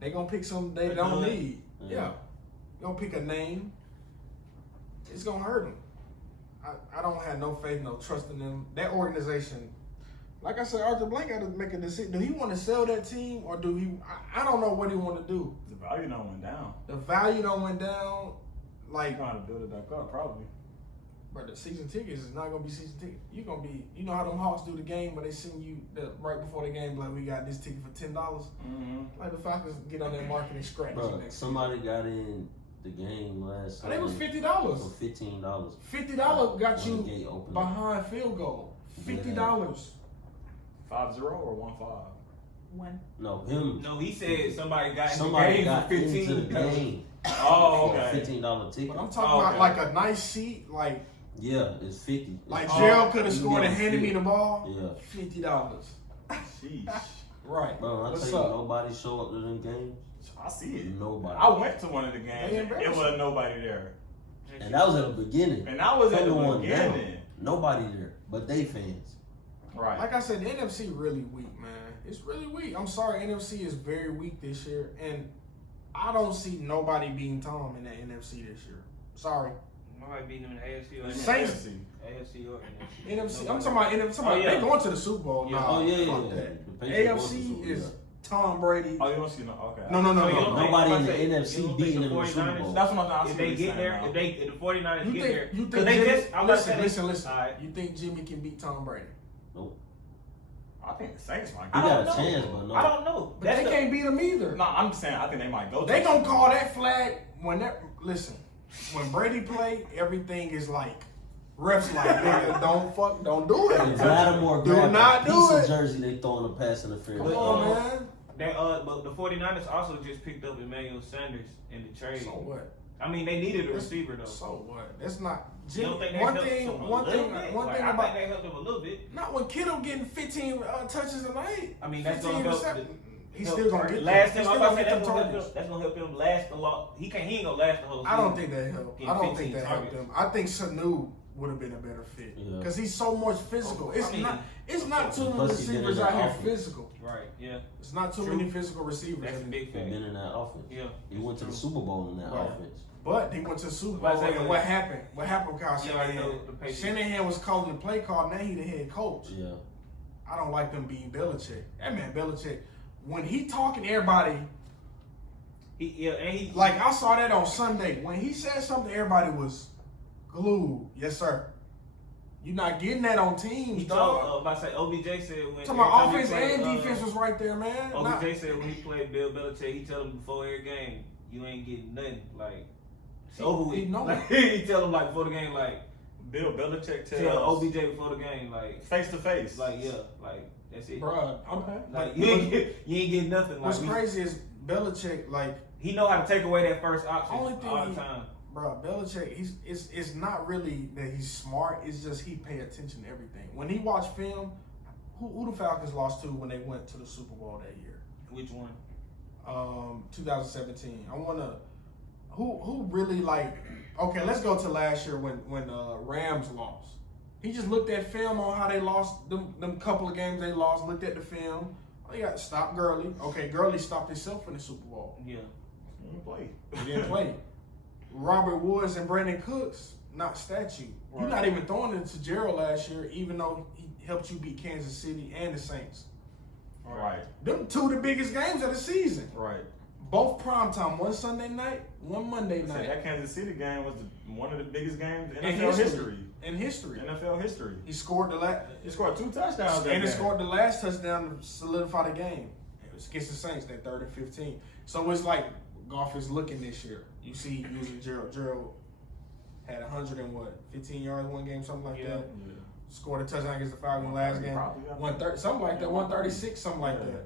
They gonna pick something they A don't dud? need. Yeah. Gonna pick a name. It's gonna hurt them. I don't have no faith, no trust in them. That organization, like I said, Arthur Blank got to make a decision. Do he want to sell that team or do he? I don't know what he want to do. The value don't went down. The value don't went down. Like, Trying to build it back up, probably. but the season tickets is not gonna be season tickets. You gonna be, you know how them Hawks do the game, where they send you right before the game, like we got this ticket for $10. Mm-hmm. Like the Falcons get on that market and scratch you Bro, next. somebody got in the game last And it was Sunday $50. for $15. $50 got When you the gate opened. behind field goal. $50. 5-0 or 1-5? One. No, him. No, he said somebody got in the Somebody game got for into 15. the game. Oh, for a okay. $15 ticket. But I'm talking Oh, about okay. like a nice seat, like Yeah, it's 50. like Oh, Gerald could have you scored get and a handed me feel. the ball. Yeah. $50. Sheesh. Right. Bro, I What's tell you, up? nobody show up to them games. I see it. Nobody. I went to one of the games. They It embarrassing. wasn't nobody there. And that was at the beginning. And I was at the From one down. beginning. Nobody there, but they fans. Right. Like I said, the NFC really weak, man. It's really weak. I'm sorry, NFC is very weak this year, and I don't see nobody beating Tom in the NFC this year. Sorry. Nobody beating them in the AFC or Saints- AFC or NFC. Nobody. I'm talking about NFC. Oh, yeah. They going to the Super Bowl. Yeah. Nah, Oh, yeah, fuck yeah. that. The Patriots AFC won the is Super Bowl. Tom Brady. Oh, you don't see no. Okay. No. So you don't Nobody in the think- NFC you don't beating think them in the Super 49ers Bowl. That's what I'm If they get there, if the 49ers You get think there, you 'cause think they Jimmy, just, I'm about to say listen. All right. You think Jimmy can beat Tom Brady? Nope. I think the Saints might. He I Go. got a don't know. chance, but no. I don't know. But they can't beat him either. No, I'm just saying. I think they might go. They to gonna the call that flag when that. Listen, when Brady play, everything is like refs like, nigga, don't do it. If Lattimore Do grabbed not a do piece it. of jersey, they throwing a pass interference. Come on, man. But the 49ers also just picked up Emmanuel Sanders in the trade. So what? I mean, they needed a receiver though. So what? That's not. You don't think they One helped thing. them a One little thing. bit? One Like, thing I about. think they helped them a little bit. Not when Kittle getting 15 touches a night. I mean, that's 15 gonna help. receptions. He's still gonna get last them. him. He's still I'm gonna about to say get them that's gonna help targets. him. That's gonna help him last a lot. He ain't gonna last the whole season. I don't think that helped. Getting I don't 15 think that helped targets. him. I think Sanu would have been a better fit Yeah. because he's so much physical. It's I mean, not. It's not too many plus he been in receivers that out here offense. physical. Right. Yeah. It's not too True. many physical receivers. That's a big He's thing. been in that offense. Yeah. He went to the Super Bowl in that Right. offense. But he went to the Super But I Bowl, say, and what happened? What happened with Kyle You already know Shanahan? the Patriots. Shanahan was calling the play call. Now he the head coach. Yeah. I don't like them being Belichick. That man Belichick, when he talking, everybody He like I saw that on Sunday. When he said something, everybody was glued. Yes, sir. You're not getting that on teams, He dog. told, about to say, OBJ said when Talking about every offense time he and played, defense was right there, man. Not- OBJ said when he played Bill Belichick, he tell him before every game, you ain't getting nothing. Like, it's over with. he know Like, he tell him like before the game, like, Bill Belichick tell tells OBJ before the game, like, face to face. like yeah, like that's it. Bruh, Okay. Like but you ain't getting nothing. Like what's crazy is Belichick, like, he know how to take away that first option Only thing all the he- time. bro, Belichick, it's not really that he's smart. It's just he pay attention to everything. When he watch film, who the Falcons lost to when they went to the Super Bowl that year? Which one? 2017. I wanna who really like. Okay, let's go to last year when Rams lost. He just looked at film on how they lost them couple of games they lost. Looked at the film. Oh, you got to stop Gurley. Okay, Gurley stopped himself in the Super Bowl. Yeah. He didn't play. He didn't play. Robert Woods and Brandon Cooks, not statue. You're not even throwing it to Gerald last year, even though he helped you beat Kansas City and the Saints. Right. Them two of the biggest games of the season. Right. Both primetime, one Sunday night, one Monday So night. that Kansas City game was one of the biggest games in In NFL history. history. In history. NFL history. He scored the last. He scored 2 touchdowns. And he scored the last touchdown to solidify the game. It was against the Saints, that 3rd and 15. So it's like golf is looking this year. You see using Gerald. Gerald had 15 yards one game, something like that. Yeah. Scored a touchdown against the Falcons last game. Probably, yeah. 130, something like that. 136, something like Yeah. that.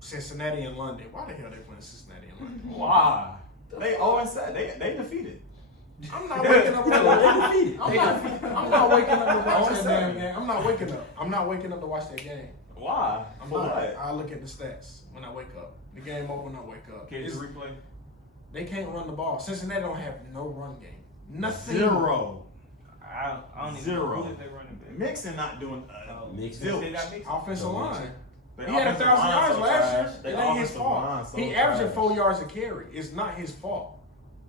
Cincinnati and London. Why the hell they playing Cincinnati and London? Why? They 0-7. They defeated. I'm not waking up. They defeated. I'm not waking up to watch that 0-7. damn game. I'm not waking up. I'm not waking up to watch that game. Why? I'm For not. what? I look at the stats when I wake up. The game over when I wake up. Can you It's- replay? They can't run the ball. Cincinnati don't have no run game. Nothing. 0. I don't even 0. know who is they running back. Mixon not doing Mixon. zilch. They got Mixon. Offensive Don't line. mention. Their He had offensive 1,000 line yards so last trash. year. Their It ain't his offensive fault. line so He averaging trash. 4 yards a carry. It's not his fault.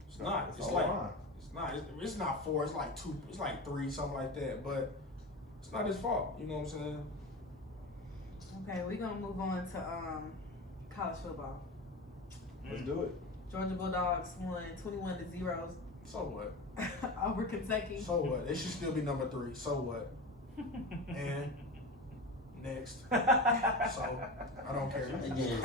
It's not. That's It's all like line. it's not. It's not 4. It's like 2. It's like 3, something like that. But it's not his fault. You know what I'm saying? Okay, we're gonna move on to college football. Let's do it. Georgia Bulldogs won 21-0 So what? over Kentucky. So what? They should still be number 3. So what? And next. So I don't care. Again.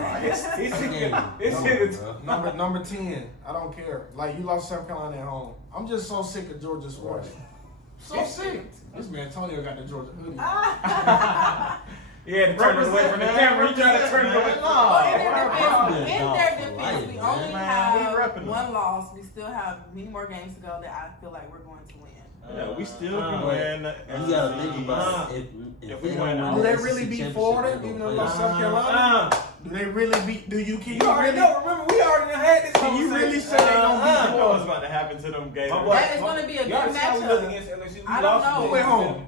It's Number 10. I don't care. Like you lost South Carolina at home. I'm just so sick of Georgia sports. So sick. This man Antonio got the Georgia hoodie. Yeah, to turn it away from the camera. You trying to turn it away. In their defense, we only we have repping one them. loss. We still have many more games to go that I feel like we're going to win. Yeah, we still can win. You gotta think about it. If They we don't win, win Do the they SEC really beat championship, Florida, they even gonna though play. South Carolina? Do they really beat? Can You you already really? know. Remember, we already had this. Can you really say they gonna beat You know what's about to happen to them games. My boy- That is gonna be a good Y'all see how we look matchup. against LSU. I don't know. Who at home?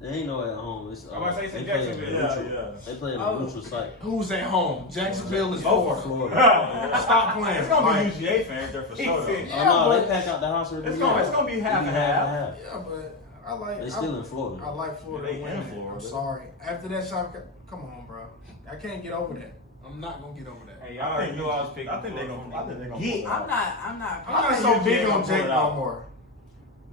They ain't no at home. It's, I'm about to say they it's play in Jacksonville. a neutral. Yeah. They play in a Oh. neutral site. Who's at home? Jacksonville is Florida. Florida. Stop playing. It's gonna Like, be UGA fans there for sure. Though. Yeah, Oh no, but- they pack out the house every It's year. gonna be half They and be half. Yeah, but I like. They still in Florida. I like Florida. They in winning. Florida. I'm sorry. After that shot, come on, bro. I can't get over that. I'm not gonna get over that. Hey, y'all already knew I was picking. I think they're gonna. I think they're gonna. Yeah. pull it out. I'm not. I'm not think so UGA big gonna on pull Jake it no out. more.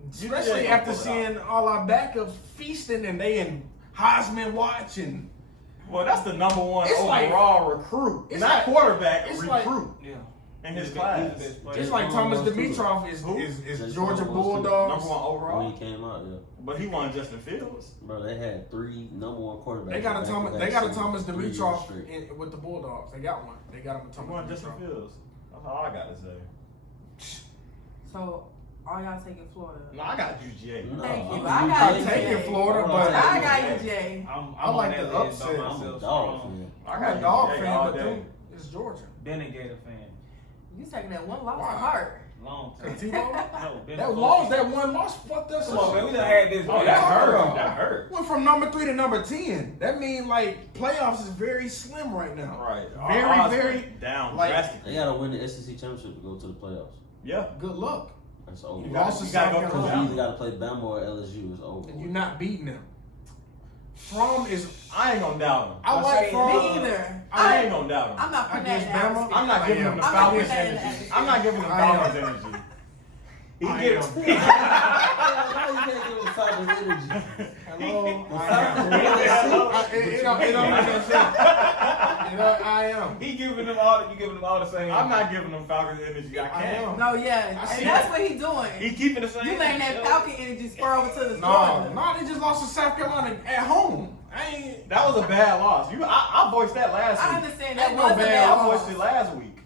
UGA Especially gonna after pull it seeing all our backups feasting and they in Heisman watching. Well, that's the number one It's like- overall recruit, it's not like- quarterback. it's Recruit. like- Yeah. in his He's the class. best player. Just like Thomas Dimitrov Who? is Jay Georgia Brown was too. Bulldogs. Number 1 overall. When he came out, yeah. But he won Justin Fields. Bro, they had 3 number 1 quarterbacks. They got a Thomas 3 years Dimitrov straight. with the Bulldogs. They got one. They got him a He won Thomas Justin Dimitrov. Fields. That's all I got to say. So, all y'all taking Florida? No, I got UGA. No, Thank you. I'm I got I'm you. taking Jay. Florida, I'm but I got you, Jay. I like on the that list by upset. I'm a myself, dog strong. fan. I I'm got a dog UGA fan, all but day. dude, it's Georgia. Been a Gator fan. You taking that one loss Wow. to heart. Long time. T-Bone? No, been a That one loss fucked us Come on, man. up. We done had this. Oh, that hurt. That hurt. Went from number 3 to number 10. That means like playoffs is very slim right now. Right. Very, Our odds very went down like- drastically. They gotta win the SEC championship to go to the playoffs. Yeah. Good luck. That's over. You lost to you gotta South go Because you Carolina, either gotta play Bama or LSU. It's over. and you're not beating them. Fromm is. I ain't gonna doubt him. I like say Fromm. Me either. I ain't gonna doubt him. I'm not putting that in Against Bama? the I'm not giving him the I'm not Falcons putting that in the energy. atmosphere. I'm not giving him I am. Falcons energy. He I gets. am. Now you can't give him Falcons energy. Hello, I Falcons. am. It don't make no sense. I am. He giving them all. You giving them all the same. I'm not giving him Falcons energy. I I can't. am. No, yeah. I see And that's that. what he doing. He keeping the same. You letting that Yo. Falcon energy spur over to the No, Georgia. they just lost to South Carolina at home. I ain't. That was a bad loss. I voiced that last week. I understand Ain't that no was a bad bad I loss. voiced it last week.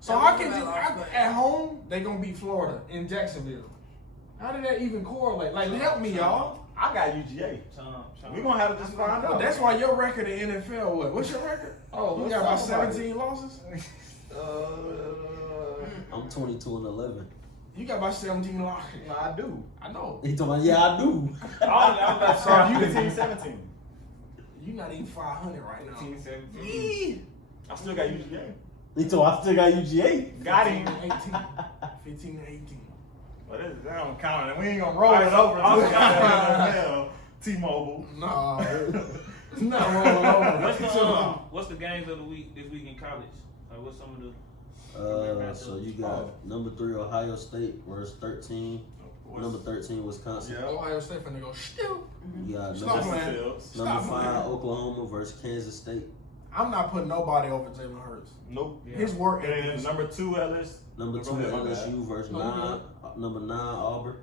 So That how was can a you bad loss, but- at home they gonna beat Florida in Jacksonville? How did that even correlate? Like, help me, y'all. I got UGA. We're gonna have to just find Oh, out. that's why your record in NFL what? What's your record? Oh, you got about Let's talk about 17 losses. I'm 22-11. You got about 17 losses. No, I do. I know. He talking about, yeah, I do. So you 15-17. You not even 500 right now. 15, 17. Yee. I still got UGA. He told I still got UGA. Got 15 him. and 18. 15 and 18. But that don't count. And we ain't gonna roll it Alright, over so- to NFL. T-Mobile. No, it's not rolling over. What's the games of the week this week in college? Like, what's some of the? So you got number 3 Ohio State versus 13. Number 13 Wisconsin. Yeah. Ohio State finna go still. You got Stop number, playing. Fields. number Stop 5 playing. Oklahoma versus Kansas State. I'm not putting nobody over Jalen Hurts. Nope. His work And ethic then is number 2 Ellis. Number 2 Go ahead, my bad. LSU versus No, number 9 Auburn.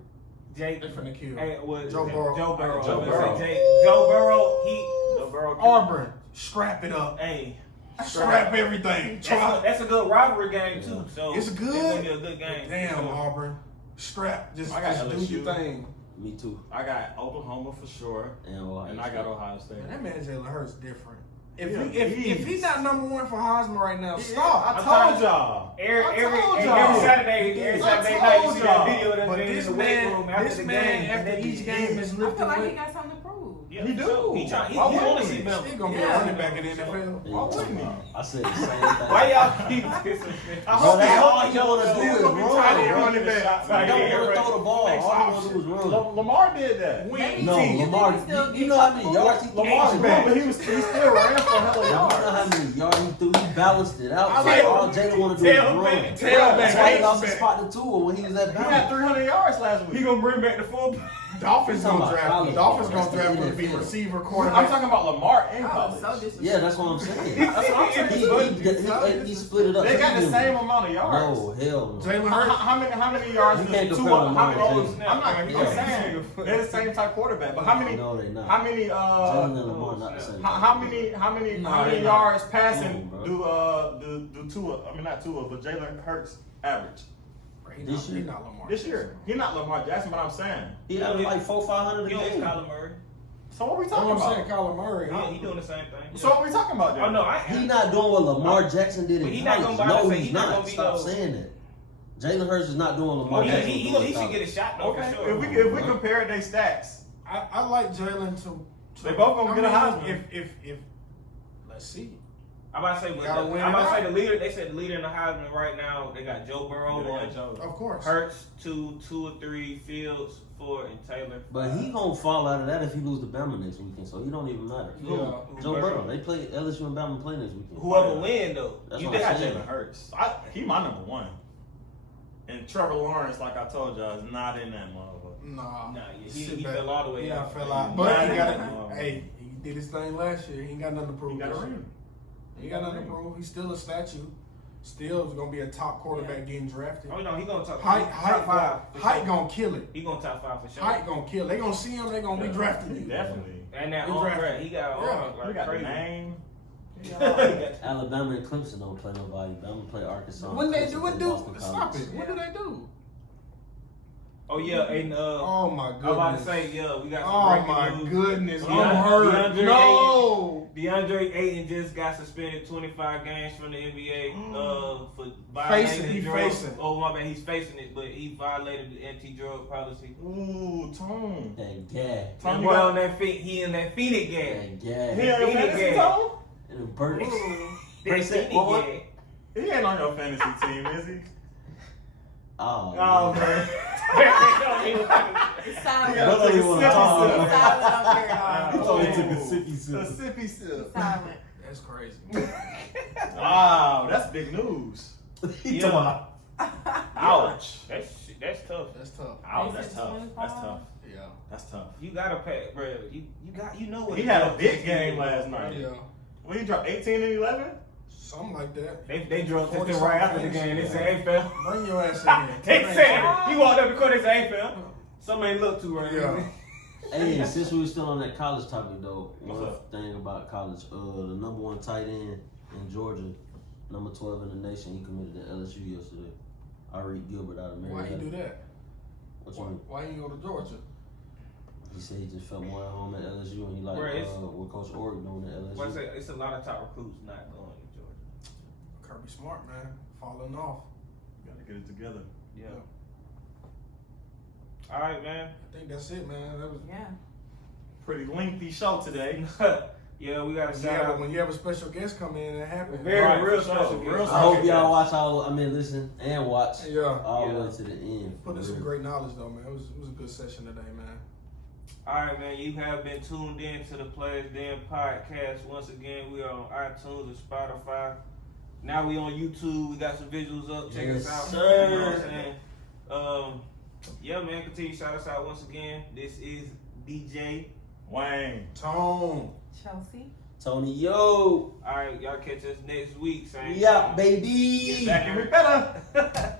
Jake. They finna kill. Hey, what? Joe Burrow. Joe Burrow. Joe I was gonna Burrow. say Joe Burrow. Joe Burrow. Auburn, strap it up. Hey, Strap everything. Try. that's a good rivalry game too. So It's It's good. gonna be a good game. Damn, So, Auburn. Strap. Just I got do LSU. your thing. Me too. I got Oklahoma for sure. And Ohio And I got Ohio State. Man, that man Jalen Hurts different. If Yeah, if he's not number 1 for Heisman right now, I stop. told y'all. Every told every y'all. Saturday I night, you told see y'all. that video of them But being in this the weight room man, after this the man, game. after each game is I lifting feel like he weight. got something to prove. Yeah, He for do. sure. He Why want to wouldn't see he? Bama. He's gonna be Yeah. a running back in the NFL. Yeah, Why wouldn't he? I said the same thing. Why y'all keep dissing? I Bro, hope that's he all all you wanna do is He's gonna be run, tight end bro. running back. I don't want to throw the ball. All I want to do is run. Lamar did that. Maybe No, you think Lamar, he still you get know how many comfortable? yards he threw? Lamar's Bro, good, but he still ran for hella You know how yards. many yards he threw? He balanced it out. I So like- all Jalen want to do is run. Tailback. Tailback. That's why he lost Tailback. his spot to Tua when he was at He had Bama. 300 yards last week. He gonna bring back the full. Dolphins Talking gonna about draft. college Dolphins ball. gonna draft him to That's be the receiver, I'm quarterback. talking about Lamar in Oh, college. so disrespectful. Yeah, that's what I'm saying. That's what I'm saying. He split it up. They got the He same amount of yards. No, hell no. Jalen How, Hurts. how many yards You does can't Tua? compare Lamar How many? and Jalen. I'm not. I'm Yeah. saying they're the same type quarterback. But how many? No, they not. How many? Jalen and Lamar not the same. How many Nah, they not. yards passing Come on, do Tua? I mean not Tua, but Jalen Hurts average This year? He's not Lamar. this year. He's not Lamar Jackson, but I'm saying. He had like 400-500 a You know, it's game. Kyler Murray. So what are we That's talking what I'm about? saying, Kyler Murray. Yeah, he doing the same thing. So what are we talking about then? Oh no, I. He not doing what Lamar Jackson did But in he not college. gonna No, say he's he's not not. gonna be Stop no- saying that. Jalen Hurts is not doing Oh, Lamar Jackson. he was doing should in get a shot though Okay, for sure. if we compare their stats, I like Jalen to. They both gonna I get a mean, Heisman. If let's see. I'm about to say, Gotta win I'm about to it say the leader. They said the leader in the Heisman right now. They got Joe Burrow Yeah, one, Joe. Of course. Hurts 2 or 3, Fields 4, and Taylor. But he gonna fall out of that if he lose to Bama next weekend, so he don't even matter. Yeah. Joe Burrow, they play LSU and Bama play next weekend. Whoever win though, That's you what think I'm got saying. Jalen Hurts. He my number one. And Trevor Lawrence, like I told y'all, is not in that motherfucker. Nah. Nah, yeah, Sit he back. fell all the way Yeah, out. fell out. Nah, But he nah, got nah. it. Hey, he did his thing last year. He ain't got nothing to prove. He got a this year. ring. He got nothing to prove. He's still a statue. Still is gonna be a top quarterback getting drafted. Oh no, he gonna top Height five. For height sure. gonna kill it. He gonna top 5 for sure. Height gonna kill. They gonna see him. They gonna be drafting you. Definitely. And that He arm, drafted. right? He got an Yeah. arm He like got the crazy. name. Alabama and Clemson don't play nobody. Bama play Arkansas. When they Clemson do play it, do Boston stop College. it. What do they do? Oh yeah, and Oh my I'm about to goodness. say yeah, we got some Oh breaking my news. goodness. DeAndre- I'm hurt. DeAndre No. DeAndre Ayton just got suspended 25 games from the NBA for He violating drugs. facing. Oh my bad, he's facing it, but he violated the anti-drug policy. Ooh, Tone. That gag. That boy on that feet, he in that Phoenix gas. That gag. He ain't your fantasy, game. Tone? And the Burks. That Percent- Phoenix what? gas. He ain't on your fantasy team, is he? Oh, Oh, man. man. It's silent. Yeah. That's what you want to It's talk silent about. up here, dog. That's why he took a Oh. sippy A sip. sippy sip. Silent. That's crazy. Wow, that's big news. He Yeah. talking Ouch. That's tough. That's tough. Ouch, Is that's it tough. 25? That's tough. Yeah. That's tough. You gotta pay, bro. You know what He it had a is. big game last night. Yeah. When he dropped 18 and 11? Something like that. They drove to 40 him right after the something game. They fantasy. said, "Hey, fam." Bring your ass in here. They said he walked up the court. They said, "Hey, fam." Something ain't look too right. Yeah. Hey, since we were still on that college topic though, What's one up? thing about college, the number 1 tight end in Georgia, number 12 in the nation, he committed to LSU yesterday. I read Gilbert out of Why Marietta. you do that? What you mean? Why you go to Georgia? He said he just felt more at home at LSU and he liked Bro, it's- what Coach Org doing at Well, I LSU. say it's a lot of top recruits not going to Georgia. Kirby Smart, man. Falling off. Gotta get it together. Yeah. All right, man. I think that's it, man. That was Yeah. Pretty lengthy show today. Yeah, we got to when you, shout have, out. when you have a special guest come in, that happens. Very Right, real for sure. special Real guest. I hope Okay, y'all guys. watch listen and watch Yeah. all the Yeah. way to the end. Put in for some real. great knowledge though, man. It was a good session today, man. All right, man. You have been tuned in to the PlayersDen podcast. Once again, we are on iTunes and Spotify. Now we on YouTube. We got some visuals up. Check Yes, us out. sir. You know what I'm saying? Yeah, man. Continue to shout us out once again. This is DJ. Wayne. Tone. Chelsea. Tony, yo, All right, y'all catch us next week. Same we out, time. baby. Back and we better.